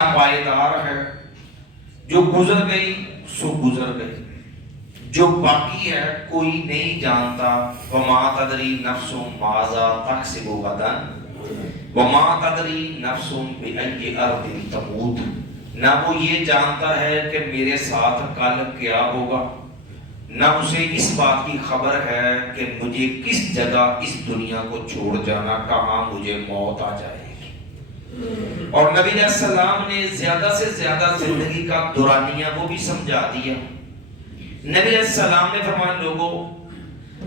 پائیدار ہے، جو گزر گئی سو گزر گئی، جو باقی ہے کوئی نہیں جانتا۔ وما تدری نفس ماذا تکسب غدا وما تدری نفس بأی ارض تموت۔ نہ وہ یہ جانتا ہے کہ میرے ساتھ کل کیا ہوگا، نہ اسے اس بات کی خبر ہے کہ مجھے کس جگہ اس دنیا کو چھوڑ جانا، کہاں مجھے موت آ جائے گی۔ اور نبی علیہ السلام نے زیادہ سے زیادہ زندگی کا دورانیہ وہ بھی سمجھا دیا۔ نبی علیہ السلام نے فرمایا لوگوں،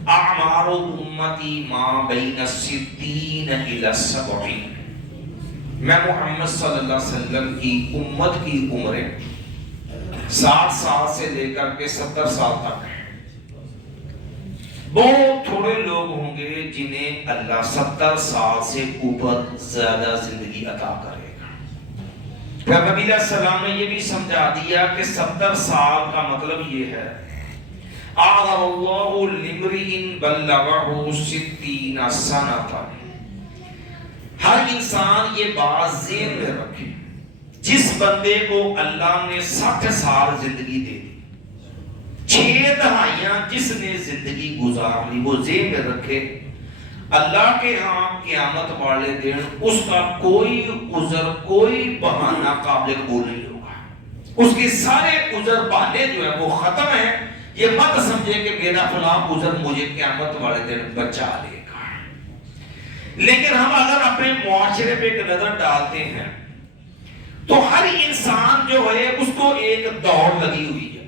اعمار امتی ما بین الستین الی السبعین، میں محمد صلی اللہ علیہ وسلم کی امت کی عمریں 60 سال سے لے کر کے 70 سال تک ہیں۔ بہت تھوڑے لوگ ہوں گے جنہیں اللہ 70 سال سے اوپر زیادہ زندگی عطا کرے گا۔ پھر نبی علیہ السلام نے یہ بھی سمجھا دیا کہ 70 سال کا مطلب یہ ہے، اعظم اللہ لمرئ بلغہ 60 سنۃ۔ ہر انسان یہ بات ذہن میں رکھے، جس بندے کو اللہ نے 60 سال زندگی دے دی، 6 دہائیاں جس نے زندگی گزار لی، وہ ذہن میں رکھے اللہ کے ہاں قیامت والے دن اس کا کوئی عذر، کوئی بہانہ قابل قبول نہیں ہوگا۔ اس کے سارے عذر بہانے جو ہیں وہ ختم ہیں۔ یہ مت سمجھے کہ میرا فلاں عذر مجھے قیامت والے دن بچا لے گا۔ لیکن ہم اگر اپنے معاشرے پہ ایک نظر ڈالتے ہیں تو ہر انسان جو ہے اس کو ایک دوڑ لگی ہوئی ہے،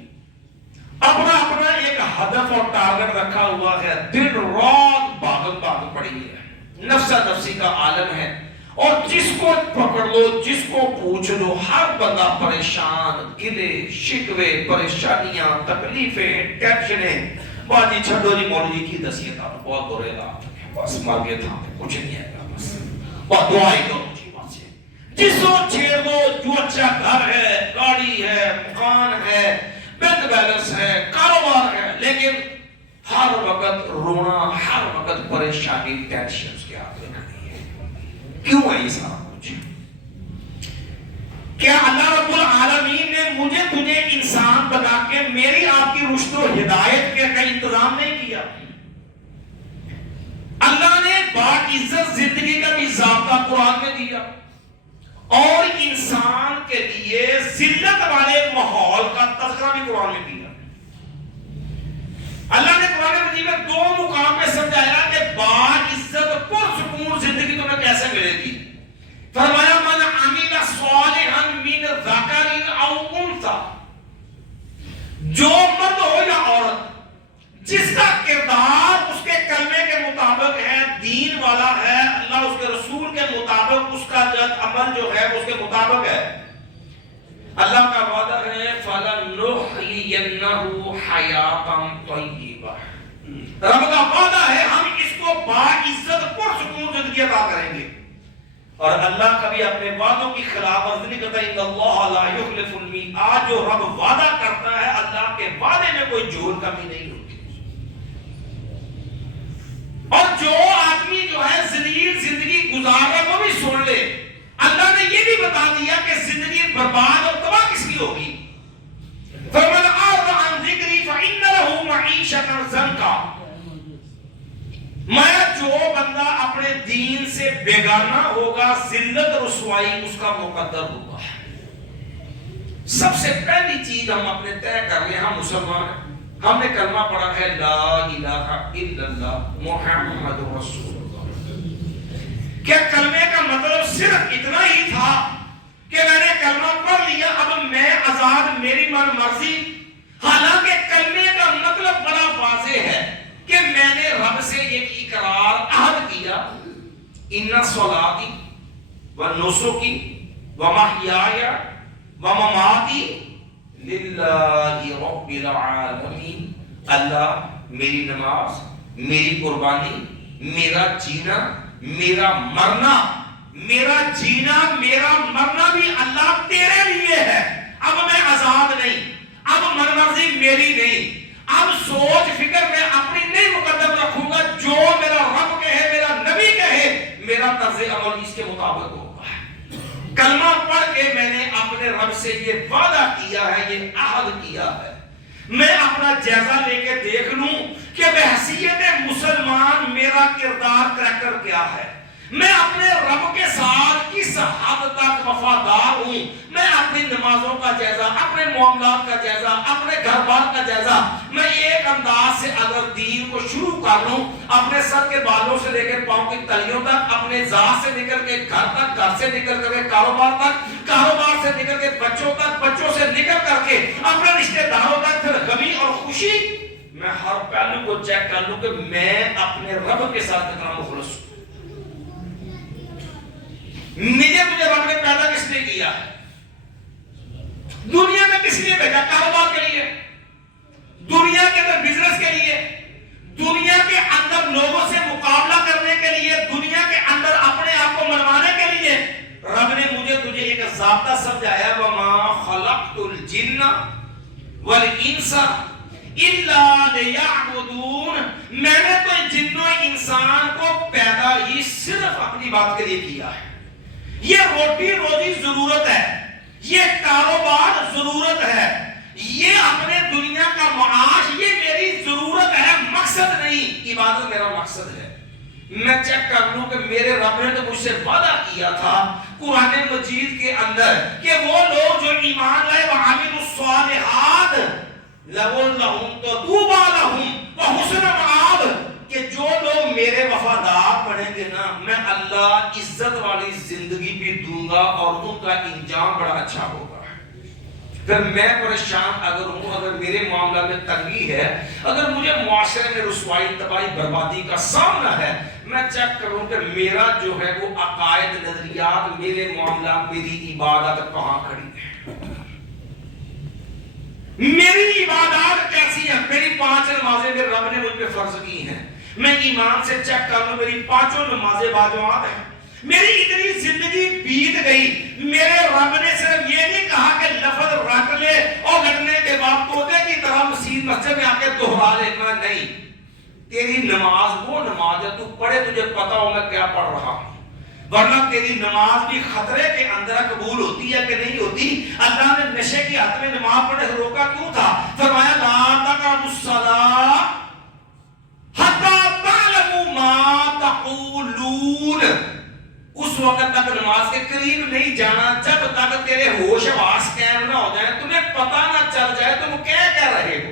اپنا اپنا ایک ہدف اور ٹارگٹ رکھا ہوا ہے، دن رات بھاگ پڑی ہے، نفسا نفسی کا عالم ہے، اور جس کو پکڑ لو، جس کو پوچھ لو، ہر بندہ پریشان، گلے شکوے، پریشانیاں، تکلیفیں، ٹینشنیں۔ باجی چھڈو جی مولوی کی دسیے تھا بہت برے رات بس مر گئے تھا، کچھ نہیں ہے بس بہت دعائی کرو جی بس، جس کو چھیڑ دو، جو اچھا گھر ہے، گاڑی ہے، مکان ہے، بینک بیلنس ہے، کاروبار ہے، لیکن ہر وقت رونا، ہر وقت پریشانی، ٹینشن کے ہاتھ میں کھڑی ہے۔ کیوں ہے یہ سارا کچھ؟ کیا اللہ رب العالمین نے مجھے تجھے انسان بنا کے میری آپ کی رشد و ہدایت کے کا انتظام نہیں کیا؟ اللہ نے باعزت زندگی کا بھی ضابطہ قرآن میں دیا، اور انسان کے لیے ذلت والے ماحول کا تذکرہ بھی قرآن میں دیا۔ اللہ نے قرآن مجید میں 2 مقام میں سمجھایا کہ باعزت پرسکون زندگی تمہیں کیسے ملے گی۔ فرمایا من عمل صالحا من ذکر او انثی، جو مرد ہو یا عورت جس کا کردار اس کے کلمے کے مطابق ہے، دین والا ہے، اللہ اس کے رسول کے مطابق، اس کا عمل جو ہے اس کے مطابق ہے، اللہ کا وعدہ ہے فَلَنُحْيِيَنَّهُ حَيَاةً طَيِّبَةً، رب کا وعدہ ہے ہم اس کو باعزت پرسکون زندگی عطا کریں گے۔ اور اللہ کبھی اپنے وعدوں کی خلاف ورزی نہیں کرتا، ان اللہ لا یخلف المیعاد، جو رب وعدہ کرتا ہے اللہ کے وعدے میں کوئی جھول کمی نہیں ہوتی۔ اور جو آدمی جو ہے ذلیل زندگی گزار رہا ہے وہ بھی سن لے، اللہ نے یہ بھی بتا دیا کہ زندگی برباد اور تباہ کس کی ہوگی۔ فَمَنْ أَعْرَضَ عَنْ ذِكْرِي فَإِنَّ لَهُ مَعِيشَةً ضَنكًا، میں جو بندہ اپنے دین سے بیگانہ ہوگا، ذلت رسوائی اس کا مقدر ہوگا۔ سب سے پہلی چیز ہم اپنے طے کر لیں، ہم مسلمان ہیں، ہم نے کلمہ پڑھا ہے لا الہ الا اللہ محمد رسول اللہ۔ کیا کلمے کا مطلب صرف اتنا ہی تھا کہ میں نے کلمہ پڑھ لیا اب میں آزاد، میری من مرضی؟ حالانکہ کلمے کا مطلب بڑا واضح ہے کہ میں نے رب سے ایک اقرار عہد کیا، ان صلاتی و نسکی و محیایا و مماتی للہ رب العالمین، اللہ میری نماز، میری قربانی، میرا جینا، میرا مرنا، میرا جینا، میرا مرنا بھی اللہ تیرے لیے ہے۔ اب میں آزاد نہیں، اب من مرضی میری نہیں، اب سوچ فکر میں اپنی نہیں مقدم رکھوں گا، جو میرا رب کہے، میرا نبی کہے، میرا طرز عمل اس کے مطابق ہوگا۔ کلمہ پڑھ کے میں نے سے یہ وعدہ کیا ہے، یہ عہد کیا ہے، میں اپنا جائزہ لے کے دیکھ لوں کہ بحیثیت مسلمان میرا کردار کریکٹر کیا ہے، میں اپنے رب کے ساتھ کس حد تک وفادار ہوں، میں اپنی نمازوں کا جائزہ، اپنے معاملات کا جائزہ، اپنے گھر بار کا جائزہ، میں ایک انداز سے اگر دین کو شروع کر لوں، اپنے سر کے بالوں سے لے کے پاؤں کی تلیوں تک، اپنے ذات سے نکل کے گھر تک، گھر سے نکل کر کے کاروبار تک، کاروبار سے نکل کے بچوں تک، بچوں سے نکل کر کے اپنے رشتہ داروں تک، پھر غمی اور خوشی، میں ہر پہلو کو چیک کر لوں کہ میں اپنے رب کے ساتھ کتنا مخلص ہوں۔ مجھے تجھے رب نے پیدا کس نے کیا ہے؟ دنیا میں کس لیے بھیجا؟ کاروبار کے لیے، دنیا کے اندر بزنس کے لیے، دنیا کے اندر لوگوں سے مقابلہ کرنے کے لیے، دنیا کے اندر اپنے آپ کو منوانے کے لیے رب نے مجھے تجھے ایک ضابطہ سمجھایا، وَمَا خَلَقْتُ الْجِنَّ وَالْإِنسَ إِلَّا لِيَعْبُدُونَ، میں نے تو جن و انسان کو پیدا ہی صرف اپنی بات کے لیے کیا ہے۔ یہ روٹی روزی ضرورت ہے، یہ کاروبار ضرورت ہے، یہ اپنے دنیا کا معاش یہ میری ضرورت ہے، مقصد نہیں، عبادت میرا مقصد ہے۔ میں چیک کر لوں کہ میرے رب نے تو مجھ سے وعدہ کیا تھا قرآن مجید کے اندر کہ وہ لوگ جو ایمان لائے وعاملوا الصالحات لَهُمْ طُوبَى لَهُمْ وَحُسْنُ مآب، کہ جو لوگ میرے وفادار بنیں گے نا، میں اللہ عزت والی زندگی بھی دوں گا اور ان کا انجام بڑا اچھا ہوگا۔ پھر میں پریشان اگر ہوں، اگر میرے معاملہ میں تنگی ہے، اگر مجھے معاشرے میں رسوائی، تباہی، بربادی کا سامنا ہے، میں چیک کروں کہ میرا جو ہے وہ عقائد، نظریات، میرے معاملات، میری عبادت کہاں کھڑی ہے، میری عبادات کیسی ہیں، میری 5 نمازیں میرے رب نے مجھ پہ فرض کی ہیں، میں ایمان سے چیک کر لوں میری 5 نمازیں باجماعت ہیں، میری اتنی زندگی بیت گئی، میرے رب نے صرف یہ نہیں کہا کہ لفظ رٹ لے اور رٹنے کے بعد طوطے کی طرح مسجد میں آ کے دہرا لینا، نہیں، تیری نماز وہ نماز ہے، تو پڑھے تجھے پتا ہو میں کیا پڑھ رہا ہوں، ورنہ تیری نماز بھی خطرے کے اندر قبول ہوتی ہے کہ نہیں ہوتی۔ اللہ نے نشے کی حد میں نماز پڑھنے سے روکا کیوں تھا؟ فرمایا لا تقربوا الصلاۃ حتی تعلموا ما تقولون، اس وقت تک نماز کے قریب نہیں جانا جب تک تیرے ہوش حواس قائم نہ ہو جائیں، تمہیں پتہ نہ چل جائے تم کیا رہے ہو۔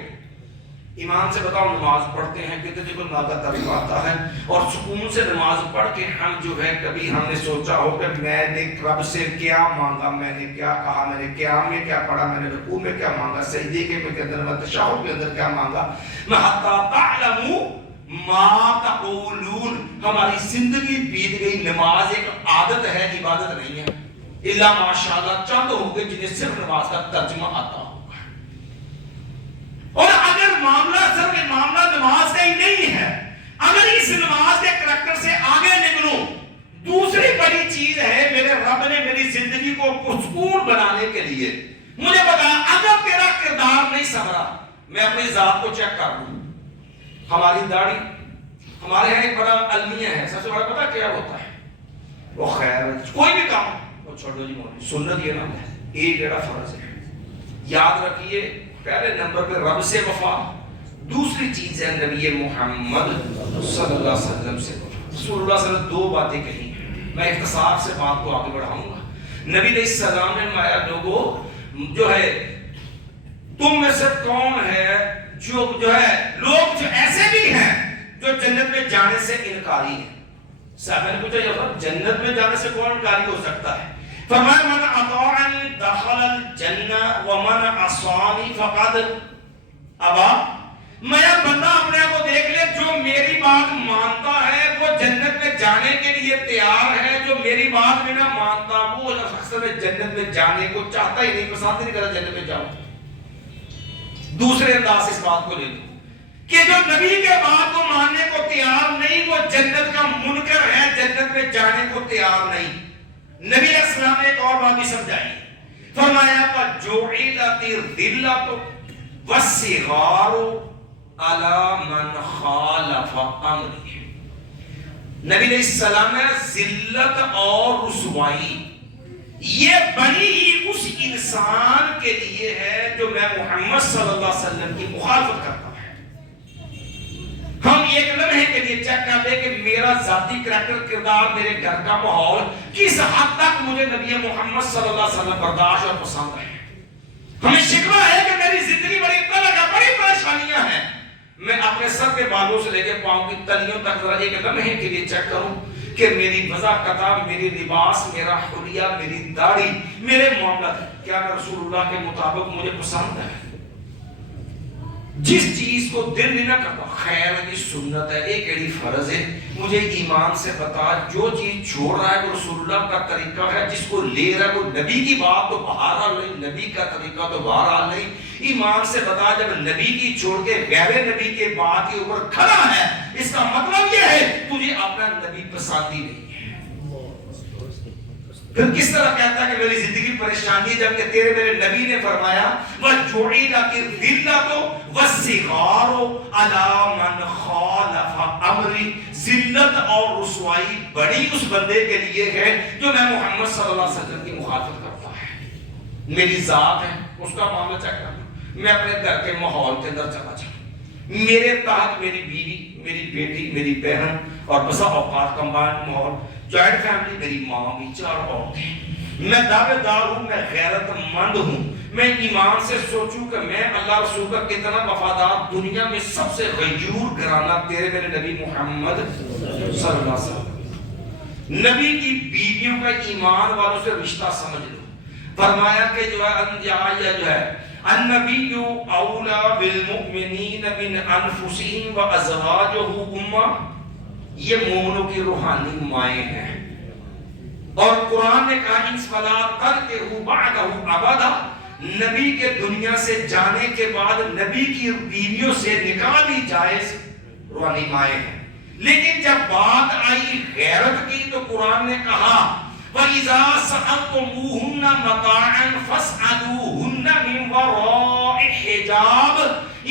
ایمان سے بتاؤ، نماز پڑھتے ہیں کہتے جب ناگا طریق آتا ہے اور سکون سے نماز پڑھ کے ہم جو ہے کبھی ہم نے سوچا ہو کہ میں نے رب سے کیا مانگا، میں نے کیا کہا، میں نے قیام میں کیا پڑھا، میں نے رکوع میں کیا مانگا، سجدے کے اندر میں تشہد کے اندر کیا مانگا، میں حتی تعلموا ما تقولون، ہماری زندگی بیت گئی، نماز ایک عادت ہے، عبادت نہیں ہے، الا ماشاءاللہ چند ہوں گے جنہیں صرف نماز کا ترجمہ آتا ہوگا۔ اور اگر معاملہ صرف معاملہ نماز کا ہی نہیں ہے، اگر اس نماز کے کریکٹر سے آگے نکلوں، دوسری بڑی چیز ہے، میرے رب نے میری زندگی کو پرسکون بنانے کے لیے مجھے بتایا اگر تیرا کردار نہیں سنورا، میں اپنی ذات کو چیک کر لوں، ہماری داڑھی، ہمارے یہاں ایک بڑا المیہ ہے، سب سے بڑا پتہ کیا ہوتا ہے؟ وہ خیر کوئی بھی کام وہ چھوڑو جی، مولوی سنت یہ نام ہے، ایک جڑا فرض ہے، یاد رکھیے، پہلے نمبر پہ رب سے وفا، دوسری چیز ہے نبی محمد صلی اللہ علیہ وسلم سے وفا۔ رسول اللہ صلی اللہ علیہ وسلم 2 باتیں کہی ہیں، میں اختصار سے بات کو آگے بڑھاؤں گا۔ نبی علیہ السلام نے فرمایا لوگوں جو ہے تم میں سے کون ہے جو ہے لوگ جو ایسے بھی ہیں جو جنت میں جانے سے انکاری ہیں۔ صحابہ نے پوچھا جنت میں جانے سے کون انکاری ہو سکتا ہے؟ فرمایا من اطاعنی دخل الجنہ ومن عصانی فقد ابا، میرا بندہ اپنے آپ کو دیکھ لے، جو میری بات مانتا ہے وہ جنت میں جانے کے لیے تیار ہے، جو میری بات میں نہ مانتا وہ اکثر جنت میں جانے کو چاہتا ہی نہیں، پسند نہیں کرتا جنت میں جاؤ۔ دوسرے انداز سے اس بات کو لے لو کہ جو نبی کے بات کو ماننے کو تیار نہیں وہ جنت کا منکر ہے، جنت میں جانے کو تیار نہیں۔ نبی علیہ السلام نے ایک اور بات بھی سمجھائی، فرمایا فَجُعِلَتِ الذِّلَّةُ وَالصِّغَارُ عَلَى مَنْ خَالَفَ أَمْرِهِ۔ نبی علیہ السلام نے ذلت اور رسوائی یہ بنی ہی اس انسان مخالفت کرتا ہے۔ ہم ایک لمحے کے لیے چیک کر لیں کہ میرا ذاتی کریکٹر، کردار، میرے گھر کا ماحول کس حد تک مجھے نبی محمد صلی اللہ علیہ وسلم برداشت اور پسند ہے۔ ہمیں شکوہ ہے کہ میری زندگی بڑی طلب ہے، بڑی پریشانیاں ہیں، میں اپنے سر کے بالوں سے لے کے پاؤں کی تلیوں تک ذرا ایک لمحے کے لیے چیک کروں کہ میری وضاحت، میری لباس، میرا حلیہ، میری داڑھی، میرے معاملات کیا میں رسول اللہ کے مطابق مجھے پسند ہے؟ جس چیز کو دل نہیں نہ کرتا، خیر کی سنت ہے، ایک ایڈی فرض ہے، مجھے ایمان سے بتا جو چیز چھوڑ رہا ہے وہ رسول اللہ کا طریقہ ہے، جس کو لے رہا ہے وہ نبی کی بات تو بہرحال نہیں، نبی کا طریقہ تو بہرحال نہیں۔ ایمان سے بتا جب نبی کی چھوڑ کے غیر نبی کے بات کے اوپر کھڑا ہے، اس کا مطلب یہ ہے تجھے اپنا نبی پسند ہی نہیں ہے۔ پھر کس طرح کہتا ہے کہ میری زندگی پریشانی، جبکہ تیرے میرے نبی نے فرمایا وَجُعِلَتِ الذِّلَّةُ وَالصِّغَارُ عَلَىٰ مَنْ خَالَفَ أَمْرِي، ذلت اور رسوائی بڑی اس بندے کے لیے ہے جو میں محمد صلی اللہ علیہ وسلم کی مخالفت کرتا ہے۔ میری ذات ہے، اس کا معاملہ چیک کرنا، میں اپنے گھر کے ماحول کے اندر چلا جاؤں، میرے تحت میری بیوی، میری بیٹی، میری بہن اور بسا اوقات کمبائنڈ ماحول، جوائنٹ فیملی، میری ماں بھی، 4 عورتیں، میں دعوے دار ہوں، میں غیرت مند ہوں، میں ایمان سے سوچوں کہ میں اللہ رسول کا کتنا وفادار، دنیا میں سب سے غیور گھرانہ تیرے میرے نبی محمد صلی اللہ علیہ وسلم۔ نبی کی بیویوں کا ایمان والوں سے رشتہ سمجھ لو، فرمایا کہ جو ہے النبی اولا بالمؤمنین من انفسہم وازواجہ امہ، یہ مومنوں کی روحانی مائیں ہیں، اور قرآن نے کہا ان فلا تنکحوا بعدہ ابدا، نبی کے دنیا سے جانے کے بعد نبی کی بیویوں سے نکاح بھی جائز روحانی مائیں ہیں۔ لیکن جب بات آئی غیرت کی تو قرآن نے کہا وَإِذَا سَأَلْتُمُوهُنَّ مَتَاعًا فَاسْأَلُوهُنَّ مِنْ وَرَاءِ حِجَابٍ،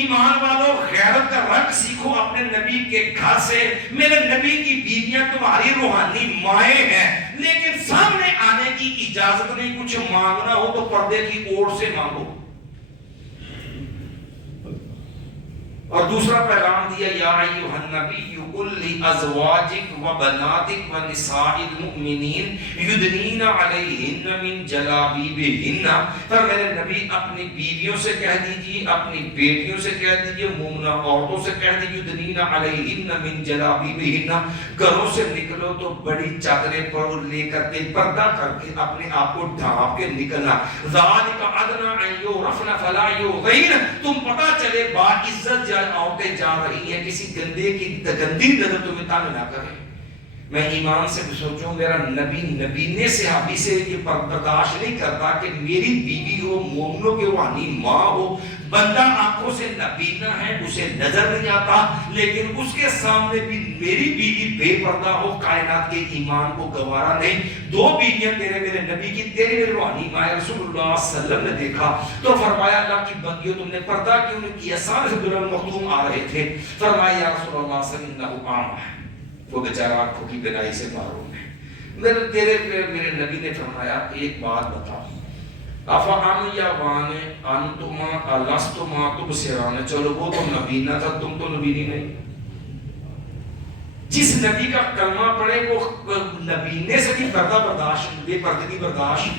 ایمان والو غیرت کا رنگ سیکھو اپنے نبی کے گھر سے۔ میرے نبی کی بیویاں تمہاری روحانی مائیں ہیں، لیکن سامنے آنے کی اجازت نہیں، کچھ مانگنا ہو تو پردے کی اوڑ سے مانگو۔ اور دوسرا پیغام دیا یا ایھا النبی قل لازواجک وبناتک ونساء المؤمنین یدنین علیہن من جلابیبہن، پر میرے نبی اپنی بیویوں سے کہہ دیجیے، اپنی بیٹیوں سے کہہ دیجیے، مومنہ عورتوں سے کہہ دیجیے یدنین علیہن من جلابیبہن، گھروں سے نکلو تو بڑی چادریں پر لے کر کے پردہ کر کے اپنے آپ کو ڈھانپ کے نکلنا، ذالک ادنی ان یعرفن فلا یؤذین، تم پتہ چلے با عزت عورتیں جا رہی ہیں، کسی گندے کی گندی نظر تمہیں تنگ نہ کرے۔ میں ایمان سے سوچوں میرا نبی نے صحابی سے یہ برداشت نہیں کرتا کہ میری بیوی ہو، مومنوں کی روحانی ماں ہو، بندہ آنکھوں سے نبینا ہے، اسے نظر نہیں آتا، لیکن اس کے سامنے بھی میری بیوی بے پردہ ہو، کائنات کے ایمان کو گوارا نہیں۔ 2 بیویاں تیرے میرے نبی کی، تیرے میرے روحانی ماں رسول اللہ صلی اللہ علیہ وسلم نے دیکھا تو فرمایا اللہ کی بندیوں تم نے پردہ کیوں نہیں کیا؟ سارے سے دلہن مختوم آ رہے تھے، فرمایا یا رسول اللہ صلی اللہ علیہ وسلم وہ بیچارہ آنکھوں کی بینائی سے محروم ہے۔ تیرے میرے نبی نے فرمایا ایک بات بتاؤ، افعام یا وان انتما الستما تبصران، چلو وہ تو نبینا تھا، تم تو نبی نہیں۔ جس نبی کا کلمہ پڑھے وہ نبینے سے بھی پردہ برداشت، بے پردگی برداشت۔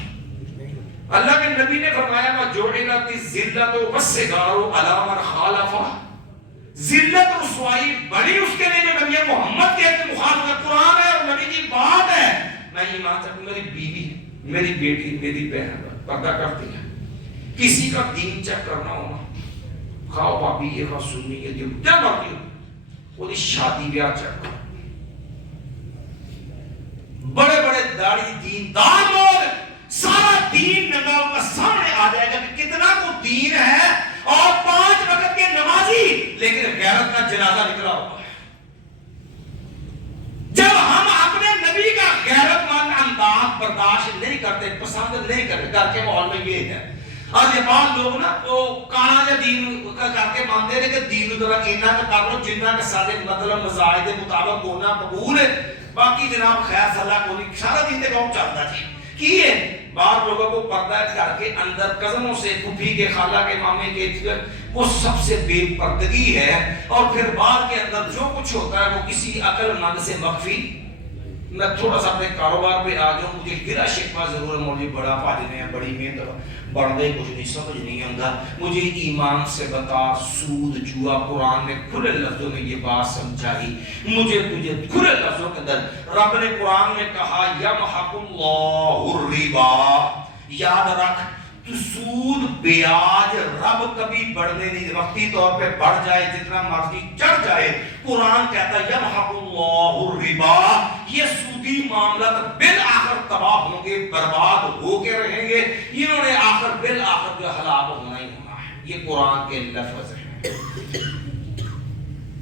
اللہ کے نبی نے فرمایا وَجُعِلَتِ الذِّلَّةُ وَالصِّغَارُ عَلَىٰ مَنْ خَالَفَ، ذلت رسوائی بڑی اس کے لیے جو نبی محمد کے مخالفت، قرآن ہے اور نبی کی بات ہے۔ میں ایمان سے میری بیوی، میری بیٹی، میری بہن پردہ کرتی ہے، کسی کا دین چیک کرنا ہونا، خواہ بابی ہے خواہ سنی ہے، کیا مرضی ہو، وہ شادی بیاہ چیک کرو۔ بڑے بڑے داڑھی دین دار لوگ، سارا دین نگاہوں کا سامنے آ جائے گا کہ کتنا کو دین ہے، اور 5 وقت کے نمازی، لیکن غیرت کا جنازہ نکلا ہوا ہے۔ جب ہم اپنے نبی کا غیرت مند انداز برداشت نہیں کرتے، پسند نہیں کرتے، گھر کے ماحول میں یہ ہے، اور یہ بعض لوگ نا وہ کانا یا دین کا کر کے مانتے ہیں کہ دین ذرا اینا کا کر لو جنہ کے سارے مطلب مزاج کے مطابق ہونا قبول ہے، باقی جناب خیر صلاح کو نہیں، سارا دین تے کام چلتا جی کی ہے بعض لوگوں کو پردہ ہے گھر کے اندر کزنوں سے، پھوپھی کے، خالہ کے، مامے کے، وہ سب سے بے پردگی ہے، اور پھر بعد کے اندر جو کچھ ہوتا ہے وہ کسی عقل مند سے مخفی۔ میں تھوڑا سا اپنے کاروبار پہ آ جاؤں، مجھے گرا شکوا ضرور ہے، مولوی بڑا پاجنے ہیں، بڑی محنت، بڑھنے کچھ نہیں سمجھ نہیں آتا، مجھے ایمان سے بتا، سود جوا قرآن میں کھلے لفظوں میں یہ بات سمجھائی، مجھے تجھے کھلے لفظوں کے اندر رب نے قرآن میں کہا یمحق اللہ الربا، یاد رکھ تو سود بیاج رب کبھی بڑھنے نہیں، وقتی طور پہ بڑھ جائے جتنا مرضی چڑھ جائے، قرآن کہتا ہے یمحق اللہ الربا، یہ سودی معاملات بالآخر تباہ ہوں گے، برباد ہو کے رہیں گے، انہوں نے آخر بالآخر جو ہلاک ہونا ہی ہونا ہے، یہ قرآن کے لفظ ہیں۔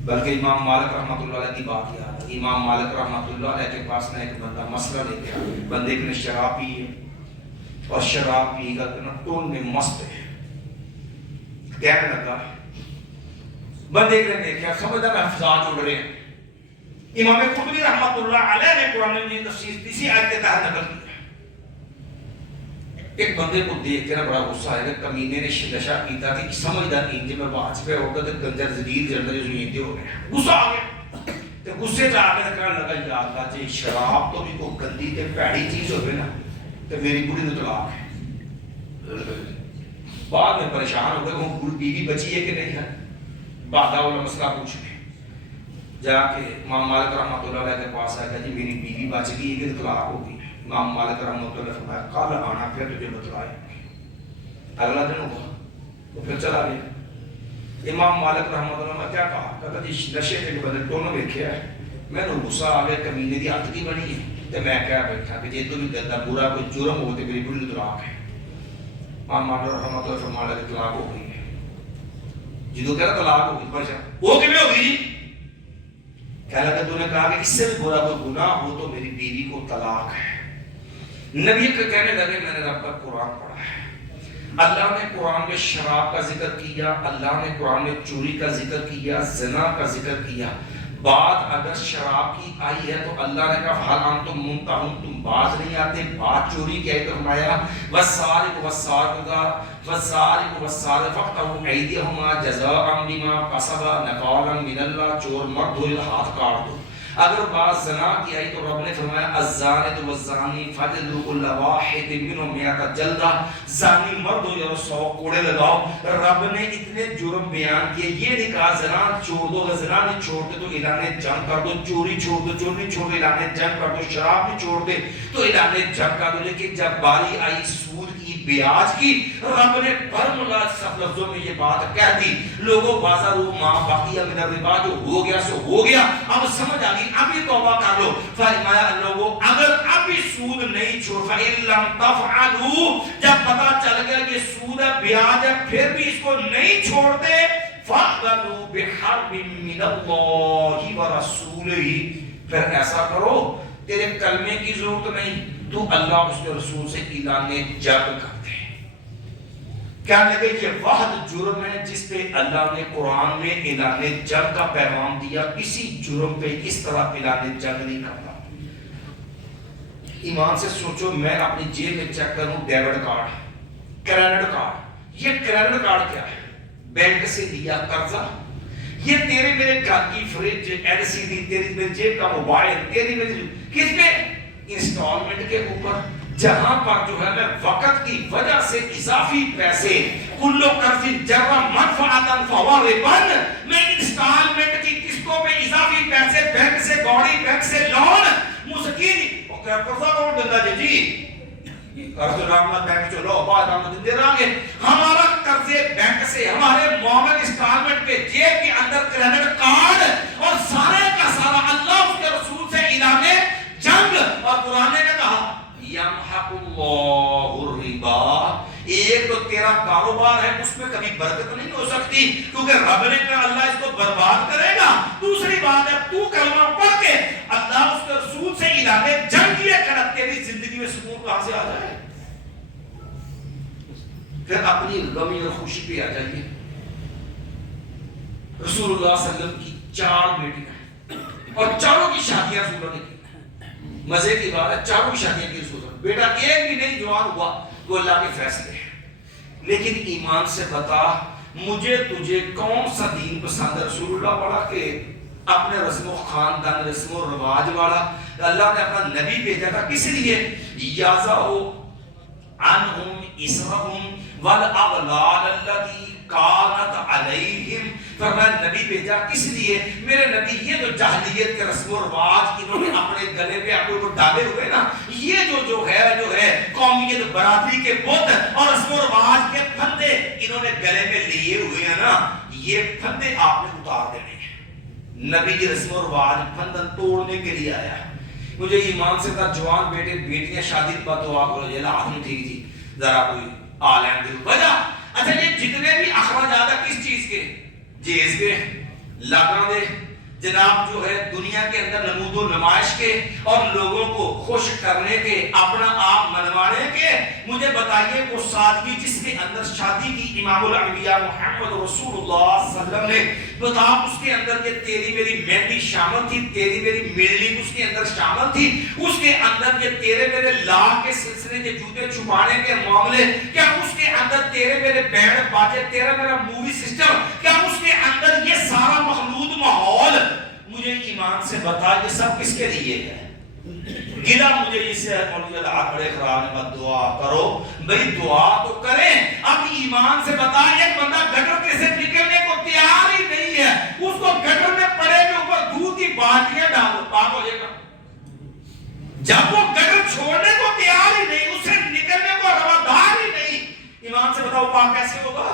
بلکہ امام مالک رحمۃ اللہ علیہ کی بات یاد ہے، امام مالک رحمۃ اللہ علیہ کے پاس میں ایک بندہ مسئلہ لے کے آیا، بندے نے شراب پی ہے اور شراب پی کر ٹون میں مست ہے، کہنے لگا، بندے نے دیکھا سمجھا میں افزاج اڑ رہے ہیں، امام قرطبی رحمۃ اللہ علیہ نے قرآن میں تفسیر اسی آیت کے تحت نقل کیا، ایک بندے کو دیکھ کے بڑا غصہ آئے گا، کمینے نے نشہ پیتا تھی، سمجھدار نہیں جب میں باز پہ ہوگا تو گنجر زدید جلدر جو نیندے ہو رہے ہیں، غصہ آ گیا، تو غصے سے آ کے کہنے لگا یا اللہ جی شراب تو بھی کوئی گندی تے پیڑی چیز ہوئے نا، تو میری بڑی نے طلاق ہے، بعد میں پریشان ہو گئے وہ بیوی بچی ہے کہ نہیں ہے، بعدہ والا مسئلہ پوچھ گئے، جا کے امام مالک رحمۃ اللہ علیہ کے پاس آیا جی میری بیوی بچ گئی ہے کہ طلاق ہو گئی ہے، امام مالک رحمۃ اللہ فرمایا کل آنا پھر تجھے بتلائے، اگلا دن ہوا وہ پھر چلا گیا، امام مالک رحمۃ اللہ نے کیا کہا، کہتا جی نشے کے بدل دونوں دیکھا ہے، میں نے غصہ آ گیا کمینے دی ہاتھ کی بنی ہے، تو میں کہہ بیٹھا کہ جی تو بھی گندا برا کوئی جرم ہو تو میری بڑی طلاق ہے، امام مالک رحمۃ اللہ فرمایا کہ طلاق ہو گئی ہے، جدو کہہ رہا طلاق ہو گئی، پریشان وہ کیوں ہوگی جی، کہہ لگا تو نے کہا کہ اس سے بھی برا کوئی گناہ ہو تو میری بیوی کو طلاق ہے، نبی کے کہنے لگے میں نے رب کا قرآن پڑھا ہے، اللہ نے قرآن میں شراب کا ذکر کیا، اللہ نے قرآن میں چوری کا ذکر کیا، زنا کا ذکر کیا، بات اگر شراب کی آئی ہے تو اللہ نے کہا حال انتم منتہون، تم باز نہیں آتے، بات چوری کی آئی تو فرمایا والسارق والسارقة فاقطعوا أيديهما جزاء بما كسبا نكالا من اللہ، چور مرد ہو ہاتھ کاٹ دو، اگر بات زنا کی آئی تو رب نے فرمایا الزانیۃ والزانی فاجلدوا كل واحد منہم مئۃ جلدہ، زانی مرد ہو یا 100 کوڑے لگاؤ، رب نے اتنے جرم بیان کیے، یہ نہیں کہا زنا چھوڑ دو، اگر زنا نہیں چھوڑتے تو اعلان جنگ کر دو، چوری چھوڑ دو، چوری نہیں چھوڑ دو اعلان جنگ کر دو، شراب نہیں چھوڑ دے تو اعلان جنگ کر دو، لیکن جب باری آئی سود کی، بیاج کی، رب نے برملا سب لفظوں میں یہ بات کہہ دی، لوگوں بازارو ما بقیہ من الربا، جو ہو گیا سو ہو گیا، اب سمجھ آ گئی، اب یہ توبہ کر لو، فرمایا لوگوں اگر اب بھی سود نہیں چھوڑ، فَإِن لَمْ تَفْعَلُوا، جب پتا چل گیا کہ سود ہے بیاج ہے پھر بھی اس کو نہیں چھوڑتے، فَأْذَنُوا بِحَرْبٍ مِّنَ اللَّهِ وَرَسُولِهِ، پھر ایسا کرو تیرے کلمے کی ضرورت نہیں، تو اللہ اس کے رسول سے اعلان جنگ کرتے ہیں، کہنے لگے یہ واحد جرم ہے جس پہ اللہ نے قرآن میں اعلان جنگ کا پیغام دیا، کسی جرم پہ اس طرح اعلان جنگ نہیں کرتا۔ ایمان سے سوچو، میں اپنی جیب میں چیک کروں ڈیبٹ کارڈ، کریڈٹ کارڈ، یہ کریڈٹ کارڈ کیا ہے؟ بینک سے لیا قرضہ، یہ تیرے میرے گھر کی فریج، ایل سی ڈی، تیری میری جیب کا موبائل، تیری میری کس پہ؟ انسٹالمنٹ کے اوپر، جہاں پر جو ہے میں وقت کی وجہ سے اضافی پیسے، کلو قرض جر منفعتا فہو ربا، میں انسٹالمنٹ کی قسطوں پہ اضافی پیسے، بینک سے گاڑی، بینک سے لون، مسکین قرضہ کون دیتا جی قرض رحمت بینک چلو بعد رحمت دے رہا گے، ہمارا قرضے بینک سے، ہمارے معامل انسٹالمنٹ پہ، جیب کے اندر کریڈٹ کارڈ، اور سارے کا سارا اللہ اس کے رسول سے اعلان جنگ، اور قرآن نے کہا یمحق اللہ الربا، ایک تو تیرا کاروبار ہے اس میں کبھی برکت نہیں ہو سکتی کیونکہ رب نے کہا اللہ اس کو برباد کرے گا، دوسری بات ہے تو کلمہ پڑھ کے اللہ اس کے رسول سے اعلان جنگ کیے کھڑا، تیری زندگی میں سکون کہاں سے آ جائے؟ پھر اپنی غمی اور خوشی پہ آ جائیے۔ رسول اللہ صلی اللہ علیہ وسلم کی 4 بیٹیاں اور چاروں کی شادیاں رسول اللہ نے کی، مزے کی بات ہے چاروں شادیاں کی رسول اللہ، بیٹا ایک بھی نہیں جوان ہوا، وہ اللہ کے فیصلے ہیں۔ لیکن ایمان سے بتا مجھے تجھے کون سا دین پسند ہے؟ رسول اللہ والا کہ اپنے رسم و خاندان رسم و رواج والا؟ اللہ نے اپنا نبی بھیجا تھا کس لیے؟ یازعو عنہم اسرہم والاغلال التي کانت علیہم، فرمایا نبی بھیجا کس لیے؟ میرے نبی یہ جو جاہلیت کے رسم و رواج انہوں نے اپنے گلے پہ اپنے کو ڈالے ہوئے نا، یہ جو ہے قومیت برادری کے بت اور رسم و رواج کے پھندے انہوں نے گلے میں لیے ہوئے ہیں نا، یہ پھندے آپ نے اتار دینے ہیں۔ نبی کی رسم و رواج پھندن توڑنے کے لیے آیا ہے۔ مجھے ایمان سے تھا جوان بیٹے بیٹیاں شادی کے بعد دعا کرو یہ ہاتھ میں ٹھیک جی ذرا کوئی عالم دل وجہ۔ اچھا یہ جتنے بھی اخراجات ہیں کس چیز کے؟ جیز کے، لاکھاں دے، جناب جو ہے دنیا کے اندر نمود و نمائش کے اور لوگوں کو خوش کرنے کے، اپنا آپ منوانے کے۔ مجھے بتائیے وہ سادگی جس کے اندر شادی کی امام الانبیاء محمد رسول اللہ صلی اللہ علیہ وسلم نے بتا، اس کے اندر کہ تیری میری مہندی شامل تھی، تیری میری ملنی اس کے اندر شامل تھی، اس کے اندر کہ تیرے میرے لاہ کے سلسلے کے جوتے چھپانے کے معاملے، کیا اس کے اندر تیرے میرے بینڈ باجے، تیرا میرا مووی سسٹم، کیا اس کے اندر یہ سارا مخلوط ماحول؟ مجھے ایمان سے بتا یہ سب کس کے لیے ہے؟ گلا مجھے اس سے مولوی اللہ بڑے خراب نے مت دعا کرو، بھئی دعا تو کریں۔ اب ایمان سے بتا ایک بندہ گٹر کے سے نکلنے کو تیار ہی نہیں ہے، اس کو گٹر میں پڑے کے اوپر دودھ کی بالٹیاں ڈالو پاک ہو جائے گا۔ جب وہ گٹر چھوڑنے کو تیار ہی نہیں، اس سے نکلنے کو روادار ہی نہیں، ایمان سے بتاؤ پاک کیسے ہوگا؟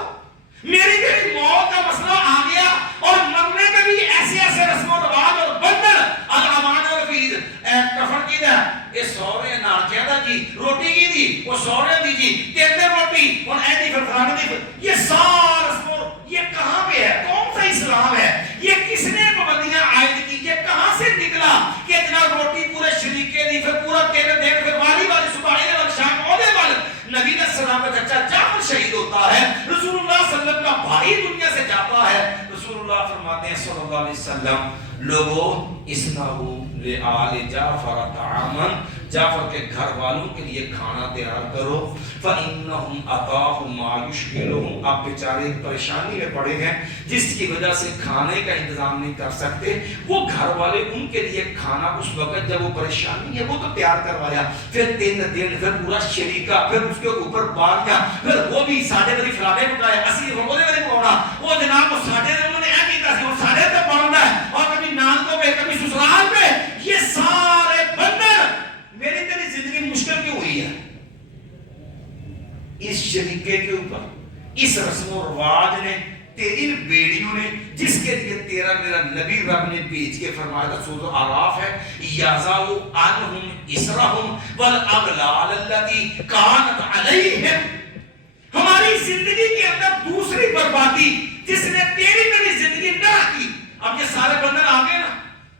میری موت کا مسئلہ آ گیا اور مرنے میں بھی ایسے ایسے رسم و رواج اور بندر الامان اور فیض کفن کی دا یہ سورے نارچہ دا جی روٹی کی دی وہ سورے دی جی تیندے روٹی اور ایدی فرفرانے دی، یہ سار رسم و یہ کہاں پہ ہے؟ کون سا اسلام ہے؟ یہ کس نے پابندیاں عائد کی؟ یہ کہاں سے نکلا کہ اتنا روٹی پورے شریکے دی پھر پورا تیرے دیر پھر والی سبحانے والی شام عودے والی نبی علیہ السلام کا چچا جعفر شہید ہوتا ہے، رسول اللہ صلی اللہ علیہ وسلم کا بھائی دنیا سے جاتا ہے، رسول اللہ فرماتے ہیں صلی اللہ علیہ وسلم لوگوں اسنعوا لآل جعفر طعاما، جعفر کے گھر والوں کے لیے کھانا تیار کرو، فإنهم أتاهم ما يشغلهم، آپ بیچارے پریشانی میں پڑے ہیں جس کی وجہ سے کھانے کا انتظام نہیں کر سکتے، وہ گھر والے ان کے لیے کھانا اس وقت جب وہ پریشانی ہے وہ تو تیار کروایا، پھر 3 دن پھر پورا شریکہ پھر اس کے اوپر بالیاں پھر وہ بھی ساڑھے بری فلانے پکائے اسی روزے والے پکاؤنا، وہ جناب وہ ساڑھے انہوں نے ایک کیتا سی وہ ساڑھے پہ پڑھنا ہے اور کبھی نانکوں پہ کبھی سسرال پہ، یہ سارے بندر میری تیری زندگی مشکل کیوں ہوئی ہے؟ اس شریکے کے اوپر اس رسم و رواج نے تیری بیڑیوں نے جس کے لیے تیرا میرا نبی رب نے بھیج کے فرمایا تھا، سورۃ اعراف ہے یازعو عنہم اسرہم والاغلال التی کانت علیہم، ہماری زندگی کے اندر دوسری بربادی جس نے تیری میری زندگی نہ کی، اب یہ سارے بندر آ گئے نا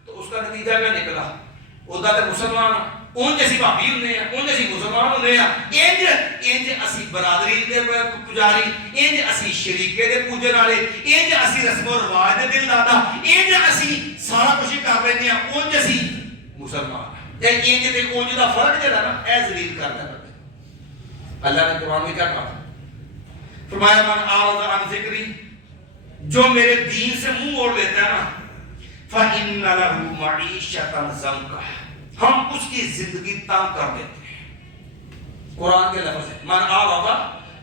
تو اس کا نتیجہ کیا نکلا؟ ادا تے مسلمان اون جیسی بھابی ہوندے ہیں، اون جیسی مسلمان ہوندے ہیں، انج اسی برادری دے پجاری، انج اسی شریکے دے پوجن والے، انج اسی رسم و رواج دے دل دادا، انج اسی سارا کچھ کر لیندے ہیں، اون جیسی مسلمان تے انج تے اونج دا فرق جڑا نا اے ذلیل کردا ہے۔ اللہ نے قرآن میں کیا کہا؟ فرمایا من اعرض عن ذکری، جو میرے دین سے منہ موڑ لیتا ہے نا فإن له معیشۃ ضنکا، ہم اس کی زندگی تنگ کر دیتے ہیں۔ قرآن کے لفظ ہے من اعرض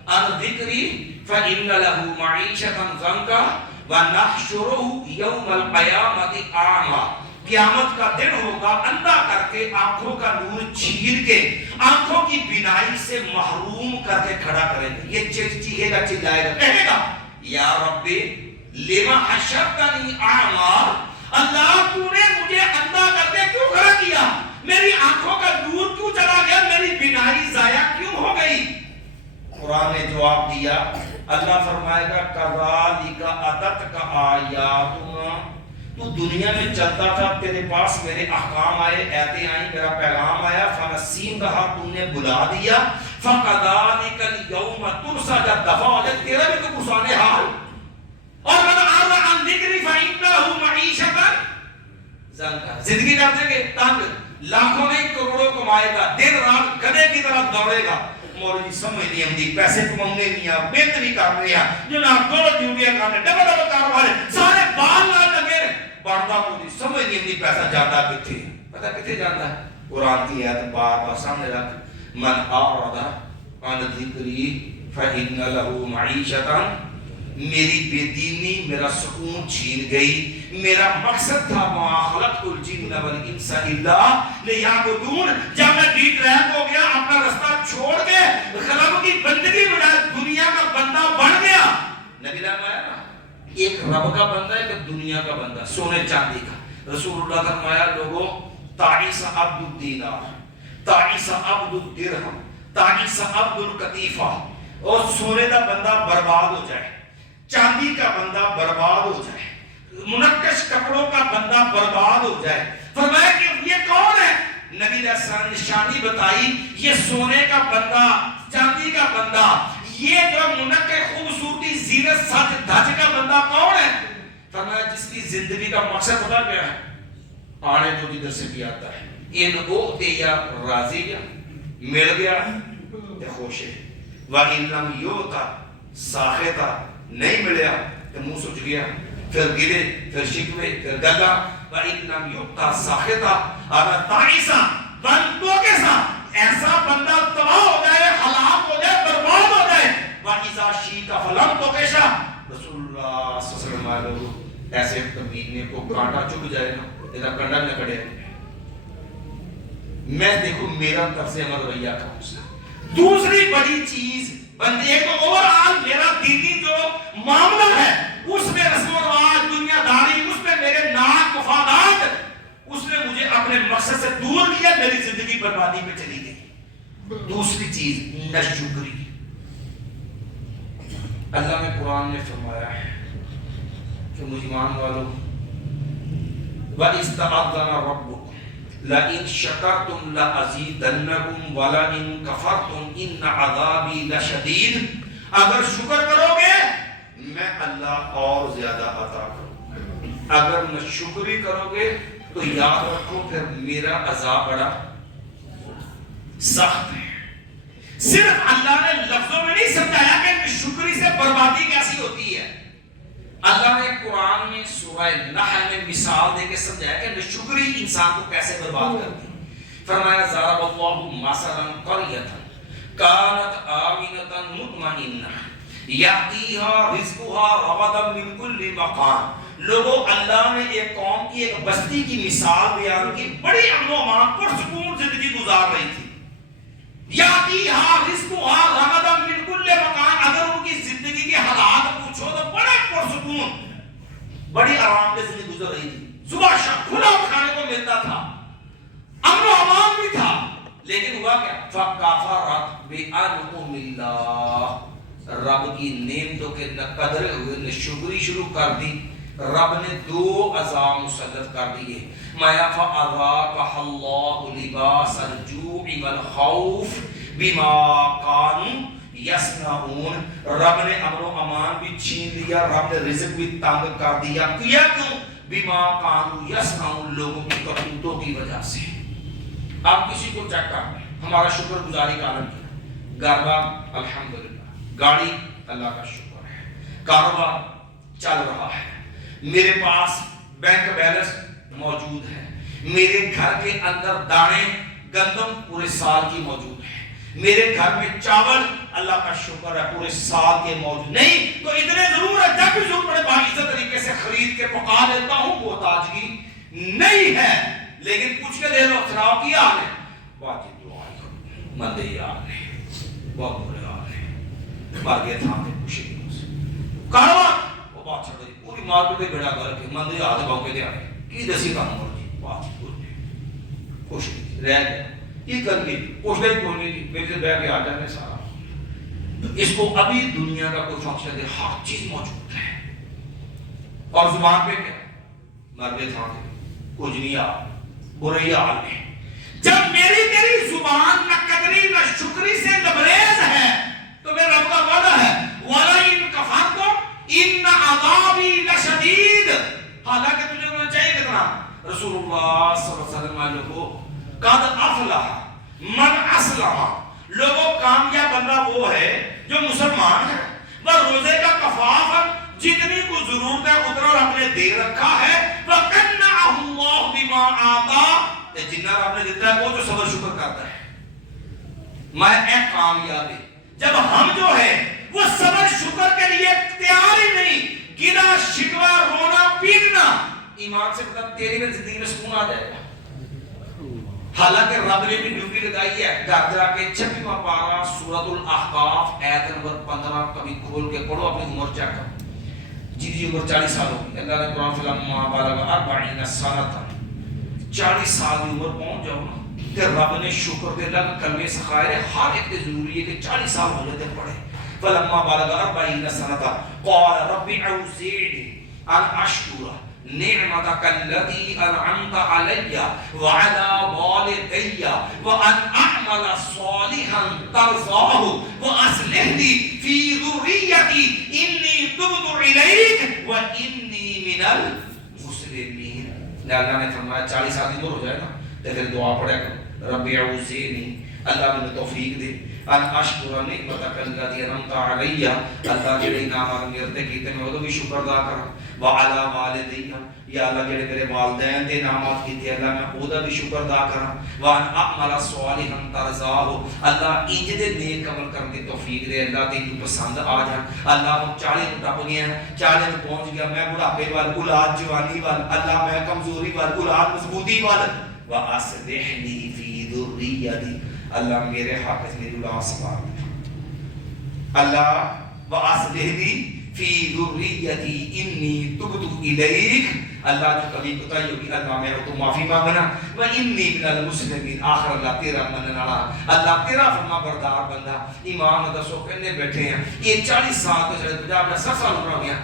عن ذکری فإن له معیشۃ ضنکا ونحشرہ یوم القیامۃ اعمی، قیامت کا دن ہوگا اندھا کر کے آنکھوں کا نور چھین کے آنکھوں کی بینائی سے محروم کر کے کھڑا کریں گے، یہ چیخے گا چلائے گا کہے گا یا ربی لما حشرتنی اعمی، اللہ تو نے مجھے اندھا کر کے کیوں کھڑا کیا، میری آنکھوں کا نور کیوں چلا گیا، میری بینائی ضائع کیوں ہو گئی؟ قرآن نے جواب دیا، اللہ فرمائے گا کذالک اتتک آیاتنا، تو دنیا میں چلتا تھا تیرے پاس میرے احکام آئے، ایتیں آئیں، میرا پیغام آیا، فنسیتھا تم نے بلا دیا، فکذالک الیوم تنسی، جب دفع ہو جائے تیرا بھی تو پرسان حال، اور من اعرض عن ذکری فإن له معیشۃ ضنکا، زندگی کر دیں گے تنگ، لاکھوں نہیں کروڑوں کمائے گا، دن رات گدھے کی طرح دوڑے گا، مولوی سمجھ نہیں آتی، پیسے کمانے نہیں آ، محنت نہیں کر رہے ہیں، جناب دو ڈیوٹیاں کرنے، ڈبل ڈبل کاروبار، سارے بال نہ لگے، بڑھتا مولوی سمجھ نہیں آتی پیسہ جاتا کتنے، پتہ کتنے جاتا ہے؟ قرآن کی آیت بار بار سامنے رکھ، من اعرض عن ذکری فإن له معیشۃ، میری بے دینی میرا سکون چھین گئی، میرا مقصد تھا وہاں خلقت الجن والانس الا لیعبدون، جب میں ڈیٹ ریپ ہو گیا اپنا رستہ چھوڑ کے رب کی بندگی بجائے دنیا کا بندہ بن گیا۔ نبی نے فرمایا نا ایک رب کا بندہ ہے کہ دنیا کا بندہ، سونے چاندی کا۔ رسول اللہ نے فرمایا لوگوں تعیس عبد الدینار، تعیس عبد الدرہم، تعیس عبد القطیفہ، اور سونے کا بندہ برباد ہو جائے، چاندی کا بندہ برباد ہو جائے، منقش کپڑوں کا بندہ برباد ہو جائے۔ فرمایا کہ یہ کون ہے؟ نبی نے نشانی بتائی، یہ سونے کا بندہ، چاندی کا بندہ، یہ جو منقش خوبصورتی زینت سج دھج کا بندہ کون ہے؟ فرمایا جس کی زندگی کا مقصد پتا کیا ہے؟ آنے تو جدھر سے بھی آتا ہے، ان اوتے یا راضی یا مل گیا یا خوش ہے، وَإِن لَمْ يُؤْتَ سَاخِطًا، نہیں ملیا تو منہ سوچ گیا، پھر گلے، پھر شکوے، پھر گلا۔ وَإِن لَمْ يُؤْتَ سَاخِطًا اگر تعیسا بندوں کے ساتھ ایسا بندہ تباہ ہو جائے، ہلاک ہو جائے، برباد ہو جائے، وَإِذَا شِئْتَ فَلَمْ تُقِشَ، رسول اللہ صلی اللہ علیہ وسلم ایسے کمینے کو کانٹا چپ جائے نا، تیرا کنڈا نہ کڑے، میں دیکھو میرا طرز عمل رویہ کون سا۔ دوسری بڑی چیز بندے کو اوورآل میرا دینی جو معاملہ ہے اس میں رسم و رواج، دنیا داری، اس میں میرے ناک مفادات، اس نے مجھے اپنے مقصد سے دور کیا، میری زندگی بربادی پہ چلی گئی۔ دوسری چیز ناشکری۔ اللہ نے قرآن میں فرمایا ہے کہ مجھ ایمان والو وَإِسْتَعَذَنَ رَبُّكُمْ لَئِن شَكَرْتُمْ لَأَزِيدَنَّكُمْ وَلَئِن كَفَرْتُمْ إِنَّ عَذَابِي لَشَدِيدٌ، اگر شکر کرو گے میں اللہ اور زیادہ عطا کروں گا، اگر نہ شکری کرو گے تو یاد رکھو پھر میرا عذاب بڑا سخت ہے۔ صرف اللہ نے لفظوں میں نہیں سمجھایا کہ شکری سے بربادی کیسی ہوتی ہے، اللہ نے قرآن میں سورہ نحل میں مثال دے کے سمجھایا کہ ناشکری انسان کو کیسے برباد کرتی ہے۔ فرمایا ضرب اللہ مثلا قریۃ کانت آمنۃ مطمئنہ یأتیہا رزقہا رغدا من کل مکان، لوگوں اللہ نے ایک قوم کی ایک بستی کی مثال بیان کی، بڑی امن و امان پرسکون زندگی گزار رہی تھی۔ یأتیہا رزقہا رغدا من کل مکان، اگر ان کی زندگی کے حالات پوچھو تو بڑے پرسکون، بڑی آرام سے زندگی گزر رہی تھی، صبح شام کھلا کھانے کو ملتا تھا، امن و امان بھی تھا، لیکن ہوا کیا؟ فَكَفَرَتْ بِأَنْعُمِ اللَّهِ، رب کی نعمتوں کے نہ قدر ہوئے، نہ شکری شروع کر دی، رب نے دو عذاب مسلط کر دیے۔ مایا فَأَذَاقَهَا اللَّهُ لِبَاسَ الْجُوعِ وَالْخَوْفِ بِمَا كَانُوا يَصْنَعُونَ، رب نے امن و امان بھی چھین لیا، رب نے رزق بھی تنگ کر دیا، کیا کیوں؟ بِمَا كَانُوا يَصْنَعُونَ، لوگوں کی کرتوتوں کی وجہ سے۔ آپ کسی کو چیک کر لیں، ہمارا شکر گزاری کا عالم کیا، گھر بار الحمدللہ، گاڑی اللہ کا شکر ہے، کاروبار چل رہا ہے، میرے پاس بینک بیلنس موجود ہے، میرے گھر کے اندر دانے گندم پورے سال کی موجود ہے، میرے گھر میں چاول اللہ کا شکر ہے پورے سال کے موجود نہیں، تو اتنے ضرور ہے جب بھی ضرور پڑے باعزت طریقے سے خرید کے پکا لیتا ہوں، وہ تاجگی نہیں ہے، لیکن پوچھ کے دے لو سناؤ کیا حال ہے، واجب دعا کرو، مندے یار ہے، بہت برے حال ہے، مار گیا تھا خوشی سے کاروبار وہ بات چھڑ گئی، پوری مارکیٹ میں بیڑا کر کے مندے ہاتھ باؤ کے دے آئے کی دسی کام ہو جی، بات خوش رہ گیا، یہ کر لی پوچھ لیں کون نہیں، میرے سے بیٹھ کے آ جانے سارا، اس کو ابھی دنیا کا کوئی فنکشن ہے، ہر چیز موجود ہے، اور زبان پہ کیا مرد تھا کچھ نہیں آ برے حال ہے، جب میری تیری زبان نہ قدری نہ شکری سے لبریز ہے تو میرا رب کا وعدہ ہے وَلَئِن كَفَرْتُمْ إِنَّ عَذَابِي لَشَدِيدٌ، حالانکہ تجھے ہونا چاہیے کتنا، رسول اللہ صلی اللہ علیہ وسلم کو قد افلح من اسلم، لوگوں کامیاب بندہ وہ ہے جو مسلمان ہے، وہ روزے کا کفاف جتنی کو ضرورت ہے اتنا رب نے دے رکھا ہے، وَقَنَّعَهُ اللَّهُ بِمَا آتَا، جتنا رب نے دیتا ہے وہ جو صبر شکر کرتا ہے میں ایک کامیاب ہے۔ جب ہم جو ہے وہ صبر شکر کے لیے تیار ہی نہیں، گلا شکوہ رونا پیٹنا، ایمان سے مطلب تیری میں زندگی میں سکون آ جائے گا۔ حالانکہ رب نے بھی ڈیوٹی لگائی ہے، گھر جا کے 26واں پارہ سورۃ الاحقاف آیت نمبر 15 کبھی کھول کے پڑھو، اپنی عمر چیک کرو، جی عمر 40 سال ہوگی، اللہ نے قرآن فلما بلغ 40 سنۃ، 40 سال کی عمر پہنچ جاؤ نا کہ رب نے شکر دے لگ کلمے سکھائے، ہر ایک تے ضروری ہے کہ 40 سال ہو جاتے پڑھے۔ فلما بلغ 40 سنۃ قال رب اوزعنی ان اشکر نعمتك التي انعمت علي وعلى والدي وان اعمل صالحا ترضاه واصلح لي في ذريتي اني تبت اليك واني من المسلمين۔ اللہ نے فرمایا 40 سال کی عمر ہو جائے نا تو پھر دعا پڑھا کرو، رب اوزعنی، اللہ نے توفیق دے، ان اشکر نعمتک التی انعمت علی، اللہ جڑے انعامات میرے تے کیتے میں وہ بھی شکر ادا کراں، وعلی والدی، یا اللہ جڑے میرے والدین تے انعامات کیتے اللہ میں او دا بھی شکر ادا کراں، وان اعمل صالحا ترضاه، اللہ انج دے نیک عمل کرن دی توفیق دے، اللہ تینوں پسند آ جان۔ اللہ ہم 40 نوں ٹپ گئے ہیں، 40 نوں پہنچ گیا، میں بڑھاپے وال، اولاد جوانی وال، اللہ میں کمزوری وال، اولاد مضبوطی وال، واصلح لی فی ذریتی، اللہ میرے حق سے میری اولاد سنبھال دے، اللہ واصلح لی فی ذریتی انی تبت الیک، اللہ جو کبھی کوتاہی ہوگی اللہ میں تو معافی مانگنا، وانی من المسلمین، آخر اللہ تیرا منن والا، اللہ تیرا فرما بردار بندہ۔ امام دسو کنے بیٹھے ہیں یہ 40 سال تو چلے 50 60 سال عمر ہو گیا،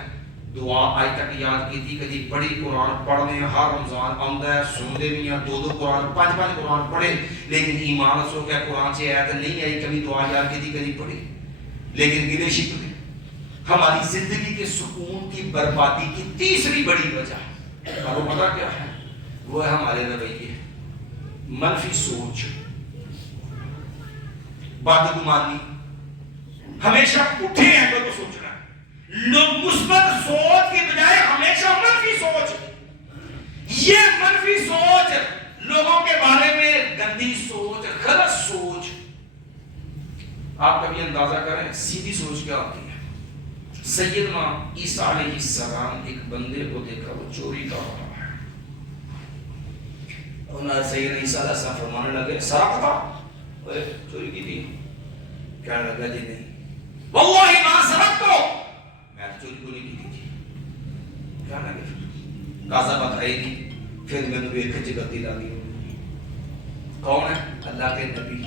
دعا آج تک یاد کی تھی، کدی پڑھی قرآن پڑھنے ہر رمضان آمدہ ہے، سنتے بھی ہیں، 2 قرآن 5 قرآن پڑھے، لیکن ایمان سو کیا قرآن سے آیت نہیں آئی، کبھی دعا یاد کی تھی کدی پڑھی، لیکن گلے شکوے ہماری زندگی کے سکون کی بربادی کی تیسری بڑی وجہ اور وہ پتہ کیا ہے؟ وہ ہے ہمارے رویے، منفی سوچ، بدگمانی، ہمیشہ پٹھے ہیں تو سوچنا، لوگ مثبت سوچ کی بجائے ہمیشہ منفی سوچ، یہ منفی سوچ لوگوں کے بارے میں گندی سوچ، غلط سوچ۔ آپ کبھی اندازہ کریں سیدھی سوچ کیا ہوتی ہے؟ سیدنا عیسیٰ علیہ السلام ایک بندے کو دیکھا وہ چوری کر رہا ہے، انہوں نے سیدنا عیسیٰ علیہ السلام فرمانے لگے سرقتا، چوری کی تھی؟ کہنے لگا جی نہیں، واللہ ما سرقتو، میں چوری کو نہیں کی تھی، کہنے لگے کازا بتائی نہیں، پھر میں نے ایک جگتی لگی، کون ہے؟ اللہ کے نبی،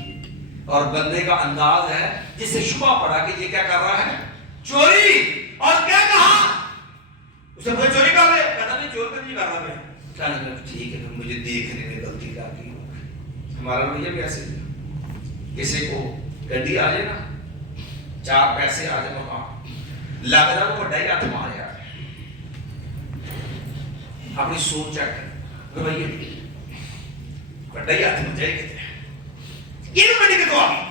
اور بندے کا انداز ہے جس سے شبہ پڑا کہ یہ کیا کر رہا ہے؟ چوری۔ اور کیا کہا؟ اسے کوئی چوری کر رہے؟ کہتا نہیں چور نہیں کر رہا میں، کہنے لگا ٹھیک ہے مجھے دیکھنے میں غلطی لگی ہوگی۔ ہمارا رویہ بھی ایسے ہے، کسی کو گڈی آ جائے نا، 4 پیسے آ جائے مقام لگ رہا وہ بڑا ہی ہاتھ مارے آ رہے، اپنی سوچ چیک کر، رویہ بڑا ہی ہاتھ میں جائے کہتے ہیں یہ تو بڑی کتوں آ گئی،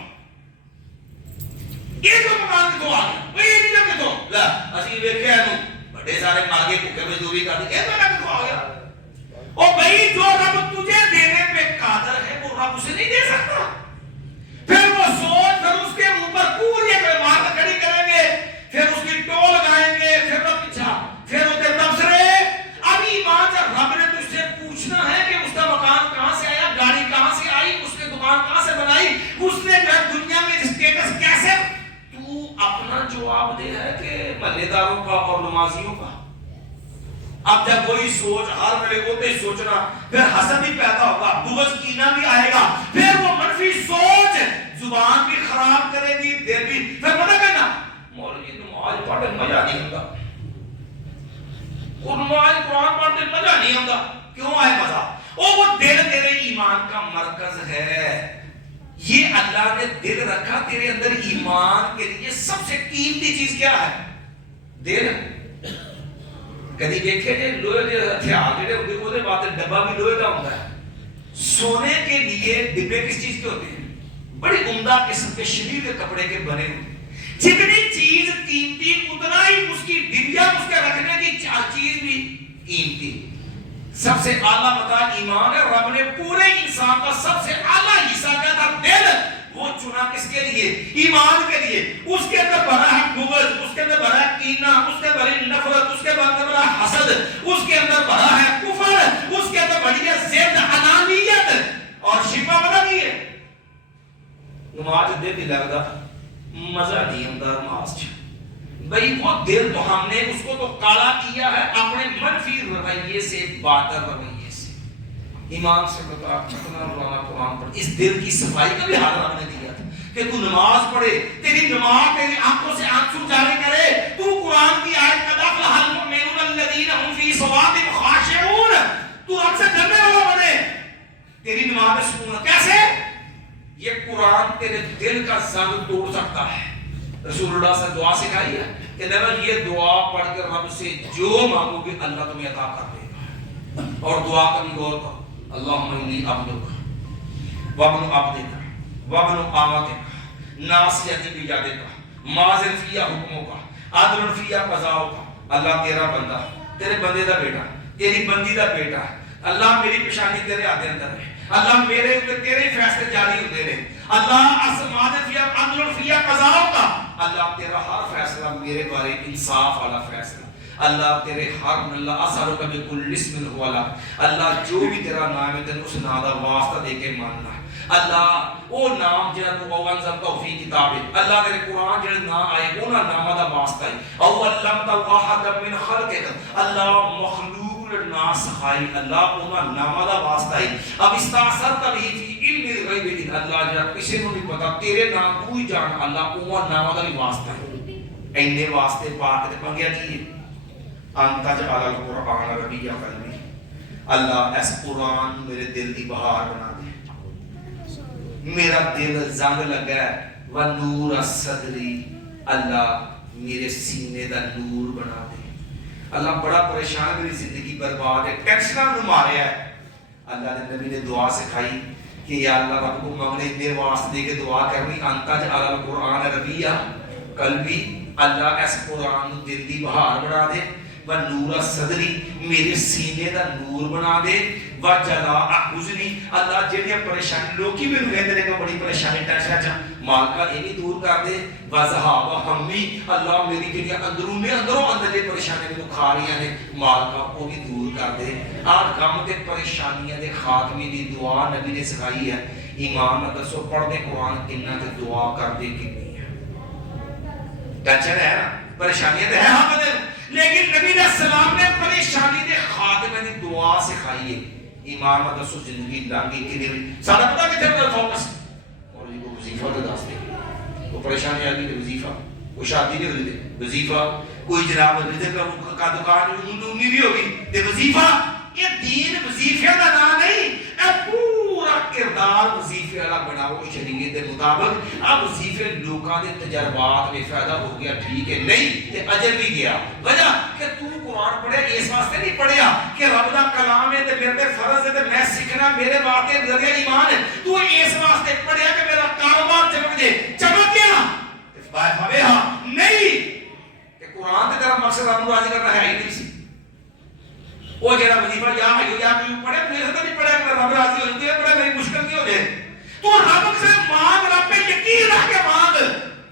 یہ تو مکان کتوں آ گئی، وہ یہ نہیں جب کتوں لا اسی ویکھے ہیں بڑے سارے مارگے بھوکے مزدوری کر دی، یہ تو کتوں آ گیا۔ او بھائی جو رب تجھے دینے پہ قادر ہے وہ رب اسے نہیں دے سکتا؟ پھر وہ سوچ، پھر اس کے اوپر پوری ایک مارک کھڑی کریں گے، پھر اس کی ٹول لگائیں گے، پھر وہ پیچھا، پھر وہ تبصرے۔ ابھی بات رب نے تجھ سے پوچھنا ہے کہ اس کا مکان کہاں سے آیا، گاڑی کہاں سے آئی، اس نے دکان کہاں سے بنائی، اس نے دنیا میں اسٹیٹس کیسے، تو اپنا جواب دے ہے کہ محلے داروں کا اور نمازیوں کا۔ اب جب وہی سوچ ہر ملے ہوتے ہی سوچنا، پھر حسد بھی پیدا ہوگا، بغض کینہ بھی آئے گا، پھر وہ منفی سوچ زبان بھی خراب کرے گی، دل بھی، پھر پتہ کہنا مولوی نماز پڑھنے مزہ نہیں آتا، نماز قرآن پڑھنے مزہ نہیں آتا، کیوں آئے مزہ؟ وہ دل تیرے ایمان کا مرکز ہے، یہ اللہ نے دل رکھا تیرے اندر ایمان کے لیے سب سے قیمتی چیز کیا ہے؟ دل۔ کدی دیکھے جی لوہے کے ہتھیار جڑے ہوندے، وہ ڈبا بھی لوہے کا ہوتا ہے، سونے کے لیے ڈبے کس چیز کے ہوتے ہیں؟ بڑی عمدہ قسم کے شمیر کے کپڑے کے بنے ہوتے ہیں. جتنی چیز قیمتی اتنا ہی اس کی ڈبیا اس کے رکھنے کی چیز بھی قیمتی. سب سے اعلیٰ مقام ایمان ہے. رب نے پورے انسان کا سب سے اعلیٰ حصہ کیا تھا؟ دل. وہ چنا کس کے لیے؟ ایمان کے لیے. اس کے اندر بھرا ہے بغض، اس کے اندر بھرا ہے کینہ، اس کے اندر بھری نفرت، اس کے اندر بھرا ہے حسد، اس کے اندر بھرا ہے کفر، اس کے اندر بھری ہے ضد، انانیت. اور شفا پتہ نہیں ہے نماز دل نہیں لگتا، مزہ نہیں آتا نماز چ. بھئی وہ دل تو ہم نے اس کو تو کالا کیا ہے اپنے منفی رویے سے، باطل رویے سے. ایمان سے بتا کتنا رونا قرآن پر. اس دل کی صفائی کا بھی حال ہم نے دیا تھا کہ تو نماز پڑھے، تیری نماز تیری آنکھوں سے آنسو جاری کرے، تو قرآن کی آیت قد افلح المؤمنون الذین هم فی صلاتهم خاشعون، تو رب سے ڈرنے والا بنے. تیری نماز میں سکون. کیسے؟ یہ قرآن تیرے دل کا زنگ توڑ سکتا ہے. رسول اللہ سے دعا سکھائی ہے کہ نبی یہ دعا پڑھ کر رب سے جو مانگو گے اللہ تمہیں عطا کر دے گا. اور دعا کا بھی غور کرو. اللہم انی عبدک وابن عبدک وابن آمتک ناصیتی بیدک ماضٍ فی حکمک عدل فی قضاؤک. اللہ تیرا بندہ، تیرے بندے دا بیٹا، تیری بندی دا بیٹا. اللہ میری پیشانی تیرے ہاتھ اندر ہے. اللہ میرے اوپر تیرے فیصلے جاری ہوتے رہے. اللہ اسماء فی عدل فی قضاؤک. اللہ تیرا ہر فیصلہ میرے بارے انصاف والا فیصلہ. اللہ تیرے ہر اللہ اسالک بکل اسم هو لک. اللہ جو بھی تیرا نام ہے تین اس نام دا واسطہ دے کے ماننا ہے. اللہ وہ نام جہاں تو انزلتہ فی کتابک. اللہ تیرے قرآن جہاں نام آئے وہ نام دا واسطہ ہے. او علمت واحد من خلقک. اللہ مخلوق نام سکھائی. اللہ وہ نام دا واسطہ ہے. اب استاثرت بھی فی علم الغیب. اللہ جہاں کسی کو نہیں پتا تیرے نام کوئی جان. اللہ وہ نام دا بھی واسطہ ہے. اینے واسطے پاک تے منگیا کی انت جعل القرآن ربیع قلبی. اللہ اس قرآن میرے دل دی بہار بنا دے. میرا دل زنگ لگا ہے. ونور صدری. اللہ میرے سینے دا نور بنا دے. اللہ بڑا پریشان، میری زندگی برباد ہے، ٹینشناں نوں ماریا ہے. اللہ نے نبی نے دعا سکھائی کہ یا اللہ رب کو مانگنے دے واسطے دے کے دعا کرنی. انت جعل القرآن ربیع قلبی. اللہ اس قرآن دل دی بہار بنا دے. ونور صدری میرے سینے دا نور بنا دے. وجلاء حزنی. اللہ جڑیاں پریشانی لوکی مینوں کہندے نے کہ بڑی پریشانی ٹینشن چ مالکا یہ بھی دور کر دے. وذهب ہمی. اللہ میری جڑیاں اندروں اندر پریشانی مینوں کھا رہی ہیں مالکا وہ بھی دور کر دے. آج کم تے پریشانیاں دے خاتمے دی دعا نبی نے سکھائی ہے. ایمان نہ دسو پڑھ دے قرآن کنا تے دعا کر دے کتنی ہے. ٹینشن ہے نا، پریشانیاں تے ہے ہم دے، لیکن نبی علیہ السلام نے پریشانی دے خاتمے دی دعا سکھائی ہے. ایمان نہ دسو زندگی لانگی کی نہیں سارا پتہ کتنے ہوتا فوکس. اور یہ کو وظیفہ تے دس دے. وہ پریشانی آ گئی تے وظیفہ، وہ شادی نہیں ہوئی تے وظیفہ، کوئی جناب رزق کا دکان نہیں بھی ہوگی تے وظیفہ. یہ دین وظیفے دا نام نہیں، اے پورا کردار وظیفے والا بناؤ شریعت کے مطابق. اب وظیفے لوکاں دے تجربات میں فائدہ ہو گیا ٹھیک ہے، نہیں تے اجر بھی گیا. وجہ کہ تو قرآن پڑھے اس واسطے نہیں پڑھیا کہ رب دا کلام ہے تے میرے تے فرض ہے تے میں سیکھنا میرے واسطے ذریعہ ایمان ہے. تو اس واسطے پڑھیا کہ میرا کاروبار چمک جائے. چمک گیا تے فائدہ ہاں نہیں کہ قرآن تے تیرا مقصد رب کو راضی کرنا ہے ہی نہیں سی. وہ جڑا وظیفہ یا ہے یا کوئی پڑھے میرے سے نہیں پڑھے کہ رب راضی ہو جائے. پڑھے میری مشکل کی ہو جائے. تو رب سے مانگ، رب پہ یقین رکھ کے مانگ.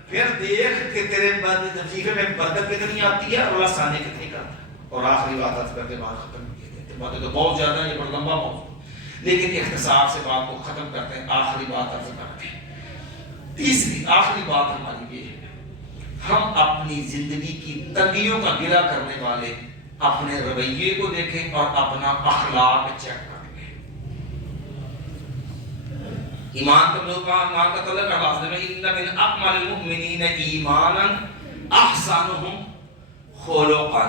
پھر دیکھ کہ تیرے وظیفے میں برکت کتنی آتی ہے اور اللہ آسانی کتنی کرتا ہے. اور آخری بات عرض کر کے بات ختم کی ہے. باتیں تو بہت زیادہ ہیں، یہ بڑا لمبا موضوع، لیکن اختصار سے بات کو ختم کرتے ہیں. آخری بات عرض کرتے ہیں. تیسری آخری بات ہماری یہ ہے، ہم اپنی زندگی کی تنگیوں کا گلہ کرنے والے اپنے رویے کو دیکھیں اور اپنا اخلاق چیک کر لیں. ایمان کا تعلق ہے میں ان من اکمل المؤمنین ایمانا احسنهم خلقا.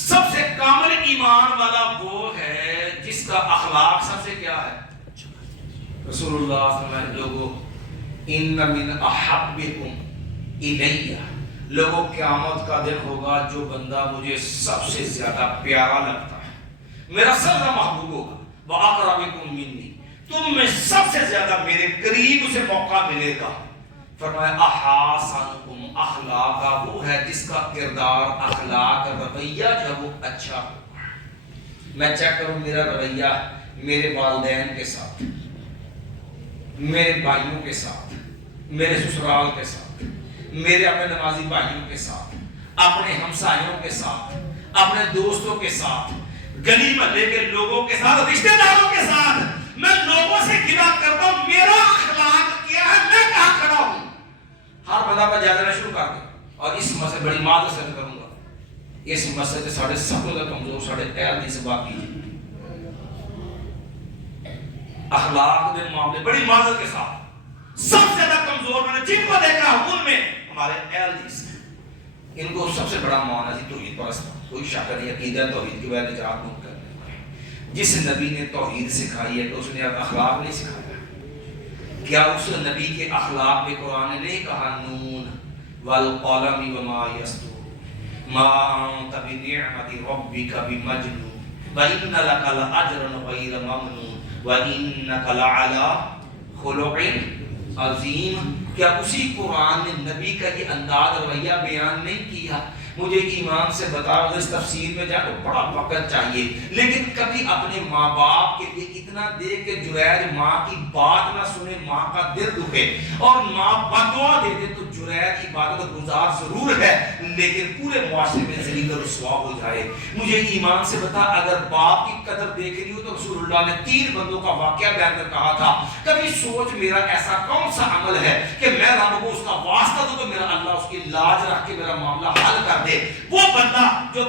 سب سے کامل ایمان والا وہ ہے جس کا اخلاق سب سے کیا ہے. رسول اللہ صلی اللہ علیہ وسلم لوگوں ان من احبکم الیہ. لوگوں قیامت کا دن ہوگا جو بندہ مجھے سب سے زیادہ پیارا لگتا ہے، میرا سب سے محبوب ہوگا. وَأَقْرَبِكُم مِّنِّي. تم میں سب سے زیادہ میرے قریب اسے موقع ملے گا. فرمایا احاسنکم اخلاقا، وہ ہے جس کا کردار، اخلاق، رویہ جو وہ اچھا ہو. میں چیک کروں میرا رویہ میرے والدین کے ساتھ، میرے بھائیوں کے ساتھ، میرے سسرال کے ساتھ، میرے اپنے نمازی بھائیوں کے ساتھ، اپنے ہمسایوں کے ساتھ، اپنے دوستوں کے ساتھ، گلی محلے کے لوگوں کے ساتھ، رشتہ داروں کے ساتھ. میں لوگوں سے گلا کرتا ہوں میرا اخلاق کیا ہے، میں کہاں کھڑا ہوں. ہر بندہ پر جائزہ لینا شروع کر دیں. اور اس مسئلے بڑی معذرت سے کروں گا، اس مسئلے سے ساڑھے سب سے کمزور ساڑھے اہل دی سے بات کیجیے. اخلاق کے معاملے بڑی معذرت کے ساتھ سب سے زیادہ کمزور میں نے جن کو دیکھا ان میں ہمارے اہل دی سے. ان کو سب سے بڑا معاملہ ہے توحید پرست. کوئی شک نہیں، عقیدہ توحید کی وجہ نجات ممکن ہے. جس نبی نے توحید سکھائی ہے تو اس نے اخلاق نہیں سکھایا. کیا اس نبی کے اخلاق پہ قرآن نے نہیں کہا نون والقلم وما یسطرون ما انت بنعمت ربک بمجنون وان لک لاجرا غیر ممنون وانک لعلی خلق عظیم. کیا اسی قرآن نے نبی کا یہ انداز رویہ بیان نہیں کیا؟ مجھے ایمان سے بتاؤ، اس تفسیر میں جا تو بڑا وقت چاہیے، لیکن کبھی اپنے ماں باپ کے لیے اتنا دے کہ جریج ماں کی بات نہ سنے، ماں کا دل دکھے اور ماں بددعا دے دے تو جریج عبادت گزار ضرور ہے لیکن پورے معاشرے میں ذلیل و رسوا ہو جائے. مجھے ایمان سے بتا، اگر باپ کی قدر دیکھنی ہو تو رسول اللہ نے 3 بندوں کا واقعہ بیان کر کہا تھا کبھی سوچ میرا ایسا کون سا عمل ہے کہ میں رب کو اس کا واسطہ دوں تو میرا اللہ اس کی لاج رکھ کے میرا معاملہ حل کر دے. وہ بندہ جو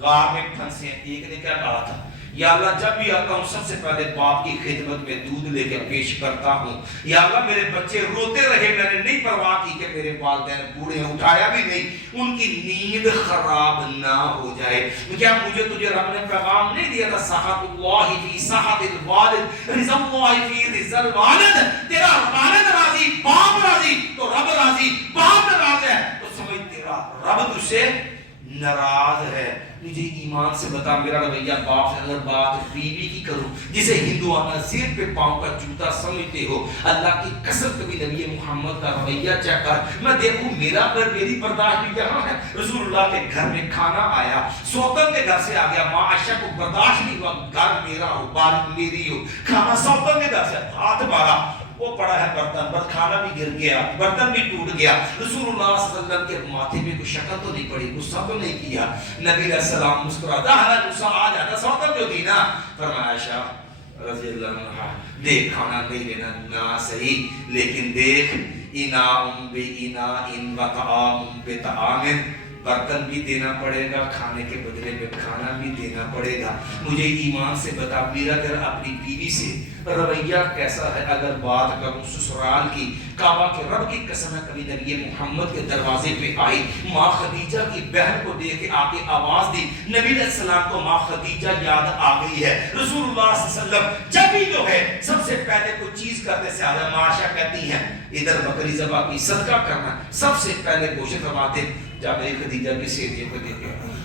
غار میں پھنسے ہیں، ایک نے کیا کہا تھا، یا اللہ جب بھی آتا ہوں سب سے پہلے باپ کی خدمت میں دودھ لے کے پیش کرتا ہوں. یا اللہ میرے بچے روتے رہے، میں نے نہیں پرواہ کی کہ میرے والدین بوڑھے ہیں، اٹھایا بھی نہیں، ان کی نیند خراب نہ ہو جائے. کیا مجھے تجھے رب نے پیغام نہیں دیا تھا سخط اللہ فی سخط الوالد رضا اللہ فی رضا الوالد؟ تیرا والد راضی، باپ راضی تو رب راضی. باپ ناراض ہے تو سمجھ تیرا رب تجھ سے ناراض ہے. مجھے ایمان سے بتا میرا رویہ باپ سے، اگر بات بیوی کی کروں جسے ہندوانہ زیر پہ پاؤں کا جوتا سمجھتے ہو، اللہ کی قسم کبھی نبی محمد کا رویہ چیک کر. میں دیکھوں میرا پر میری برداشت بھی کہاں ہے. رسول اللہ کے گھر میں کھانا آیا، سوتن کے گھر سے آ گیا، ماں عائشہ کو برداشت نہیں ہوا، گھر میرا ہو، بارش میری ہو، کھانا سوتن کے گھر سے، ہاتھ مارا، وہ پڑا ہے برتن، بس کھانا بھی گر گیا، برتن بھی ٹوٹ گیا. رسول اللہ صلی اللہ علیہ وسلم کے ماتھے پہ کوئی شکل تو نہیں پڑی، غصہ تو نہیں کیا. نبی علیہ السلام مسکراتا ہے، غصہ آ جاتا، سوتن جو تھی نا. فرمایا عائشہ رضی اللہ عنہا دیکھ کھانا نہیں لینا نہ صحیح، لیکن دیکھ اناء باناء وطعام بطعام، برتن بھی دینا پڑے گا، کھانے کے بدلے میں کھانا بھی دینا پڑے گا. مجھے ایمان سے بتا میرا گھر اپنی بیوی سے رویہ کیسا ہے؟ اگر بات کروں سسرال کی، کعبہ کے رب کی قسم ہے کبھی نبی محمد کے دروازے پہ آئی، ماں خدیجہ کی بہن کو دیکھ کے آ کے آواز دی. نبی علیہ السلام کو ماں خدیجہ یاد آ گئی ہے. رسول اللہ صلی اللہ علیہ وسلم جب بھی جو ہے سب سے پہلے کوئی چیز کرنے سے آدھا معاشہ کہتی ہیں ادھر بکری ذبح کی، صدقہ کرنا، سب سے پہلے گوشت فرماتے جب میری خدیجہ کی سہیلیوں کو دیتے ہیں.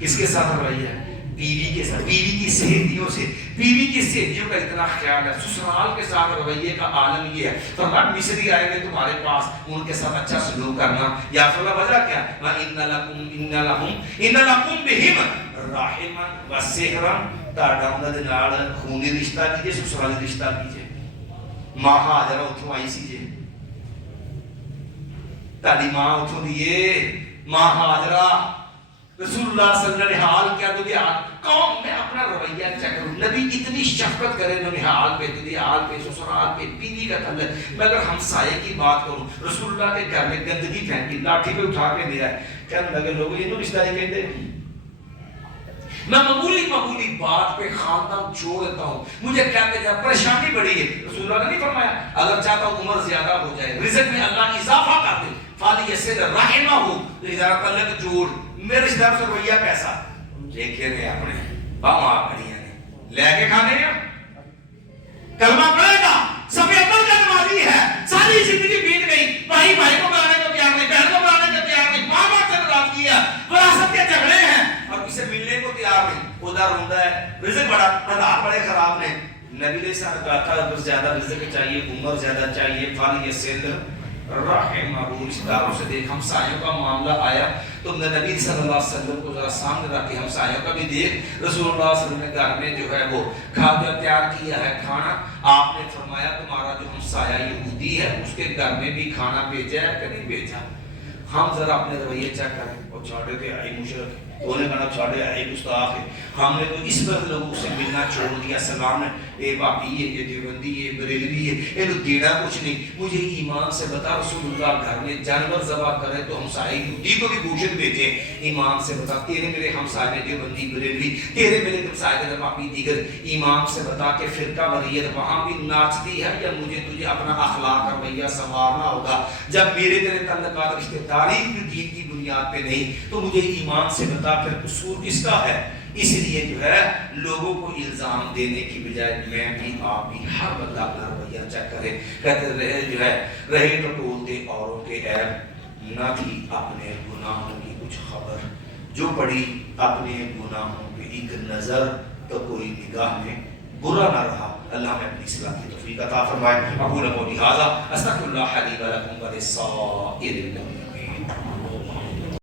کس کے ساتھ رویہ ہے؟ بیوی کے ساتھ، بیوی کی سہیلیوں سے، بیوی کی سہیلیوں کا اتنا خیال ہے. سسرال کے ساتھ رویے کا عالم یہ ہے. فرمایا مصری آئیں گے تمہارے پاس، ان کے ساتھ اچھا سلوک کرنا. یا رسول اللہ وجہ کیا؟ ان لکم بہم رحما و سحرا، تاڑا انہاں دے نال خونی رشتہ کیجئے، سسرالی رشتہ کیجئے. ماں حاضرہ اتھوں آئی سی جے، تاڑی ماں اتھوں دیئے، ماں حاضرہ. رسول اللہ صلی اللہ علیہ وسلم نے حال کیا تو دیا قوم میں اپنا رویہ چیک کروں. نبی اتنی شفقت کرے انہوں نے حال پہ، حال پہ، سسرال پہ، بیوی کا تعلق. میں اگر ہمسائے کی بات کروں، رسول اللہ کے گھر میں گندگی پھینکی، لاٹھی پہ اٹھا کے دیا ہے، کہنے لگے لوگ یہ رشتہ نہیں کہتے. میں معمولی بات پہ خاندان چھوڑ دیتا ہوں، مجھے کہتے ہیں پریشانی بڑی ہے. رسول اللہ نے نہیں فرمایا اگر چاہتا ہوں عمر زیادہ ہو جائے، رزق میں اللہ اضافہ کر دے، فالی یسر رحمہ ہو، رشتہ تعلق جوڑ. میرے رشتہ دار سے رویہ کیسا دیکھے نے اپنے باما کھڑیاں نے لے کے کھانے ہیں، کلمہ پڑھے گا، سب اپن کا نمازی ہے، ساری زندگی بیت گئی، بھائی کو بلانے کو تیار نہیں، بہن کو بلانے کو تیار نہیں، ماں باپ سے ناراض کیا، وراثت کے جھگڑے ہیں اور کسی ملنے کو تیار نہیں. خدا روندا ہے، رزق بڑا، حالات بڑے خراب نے، نبی نے ساتھ کہا تھا اگر زیادہ رزق چاہیے، عمر زیادہ چاہیے، فَلْيَصِلْ رَحِمَهُ، رشتہ داروں سے دیکھ۔ ہمسایوں کا معاملہ آیا تو نبی صلی اللہ علیہ وسلم کو ذرا سامنے رکھ کے ہمسایوں کا بھی دیکھ۔ رسول اللہ صلی اللہ علیہ وسلم نے گھر میں جو ہے وہ کھانا تیار کیا ہے، کھانا آپ نے فرمایا تمہارا جو ہمسایہ یہودی ہے اس کے گھر میں بھی کھانا بھیجا ہے کہ نہیں بھیجا؟ ہم ذرا اپنے رویے چیک کریں۔ اور چھوڑے تھے آئی مشرک، انہوں نے کہا چھوڑے آئی گستاخ ہے۔ ہم نے تو اس وقت لوگوں سے ملنا چھوڑ دیا، سلام ہے اے باپی ہے، یہ دیوبندی ہے، بریلوی ہے، یہ تو دینا کچھ نہیں۔ مجھے ایمان سے بتا، رسول اللہ گھر میں جانور ذبح کرے تو ہمسائے یہودی کو بھی گوشت بھیجے۔ ایمان سے بتا، تیرے میرے ہمسائے میں دیوبندی بریلوی، تیرے میرے ہمسائے میں باپی دیگر، ایمان سے بتا کہ فرقہ واریت وہاں بھی ناچتی ہے یا مجھے تجھے اپنا اخلاق رویہ سنوارنا ہوگا؟ جب میرے تیرے تعلقات رشتے داری بھی دین کی بنیاد پہ نہیں تو مجھے ایمان سے بتا پھر قصور کس کا ہے؟ اس لیے جو ہے لوگوں کو الزام دینے کی بجائے میں بھی آپ بھی ہر بندہ اپنا رویہ چیک کرے۔ کہتے رہے جو ہے رہے تو ٹولتے اوروں کے عیب، نہ تھی اپنے گناہوں کی کچھ خبر، جو پڑی اپنے گناہوں پہ ایک نظر تو کوئی نگاہ میں برا نہ رہا۔ اللہ میں اپنی اصلاح کی توفیق عطا فرمائے۔ اقول قولی ھذا استغفر اللہ لی و لکم ولسائر المسلمین۔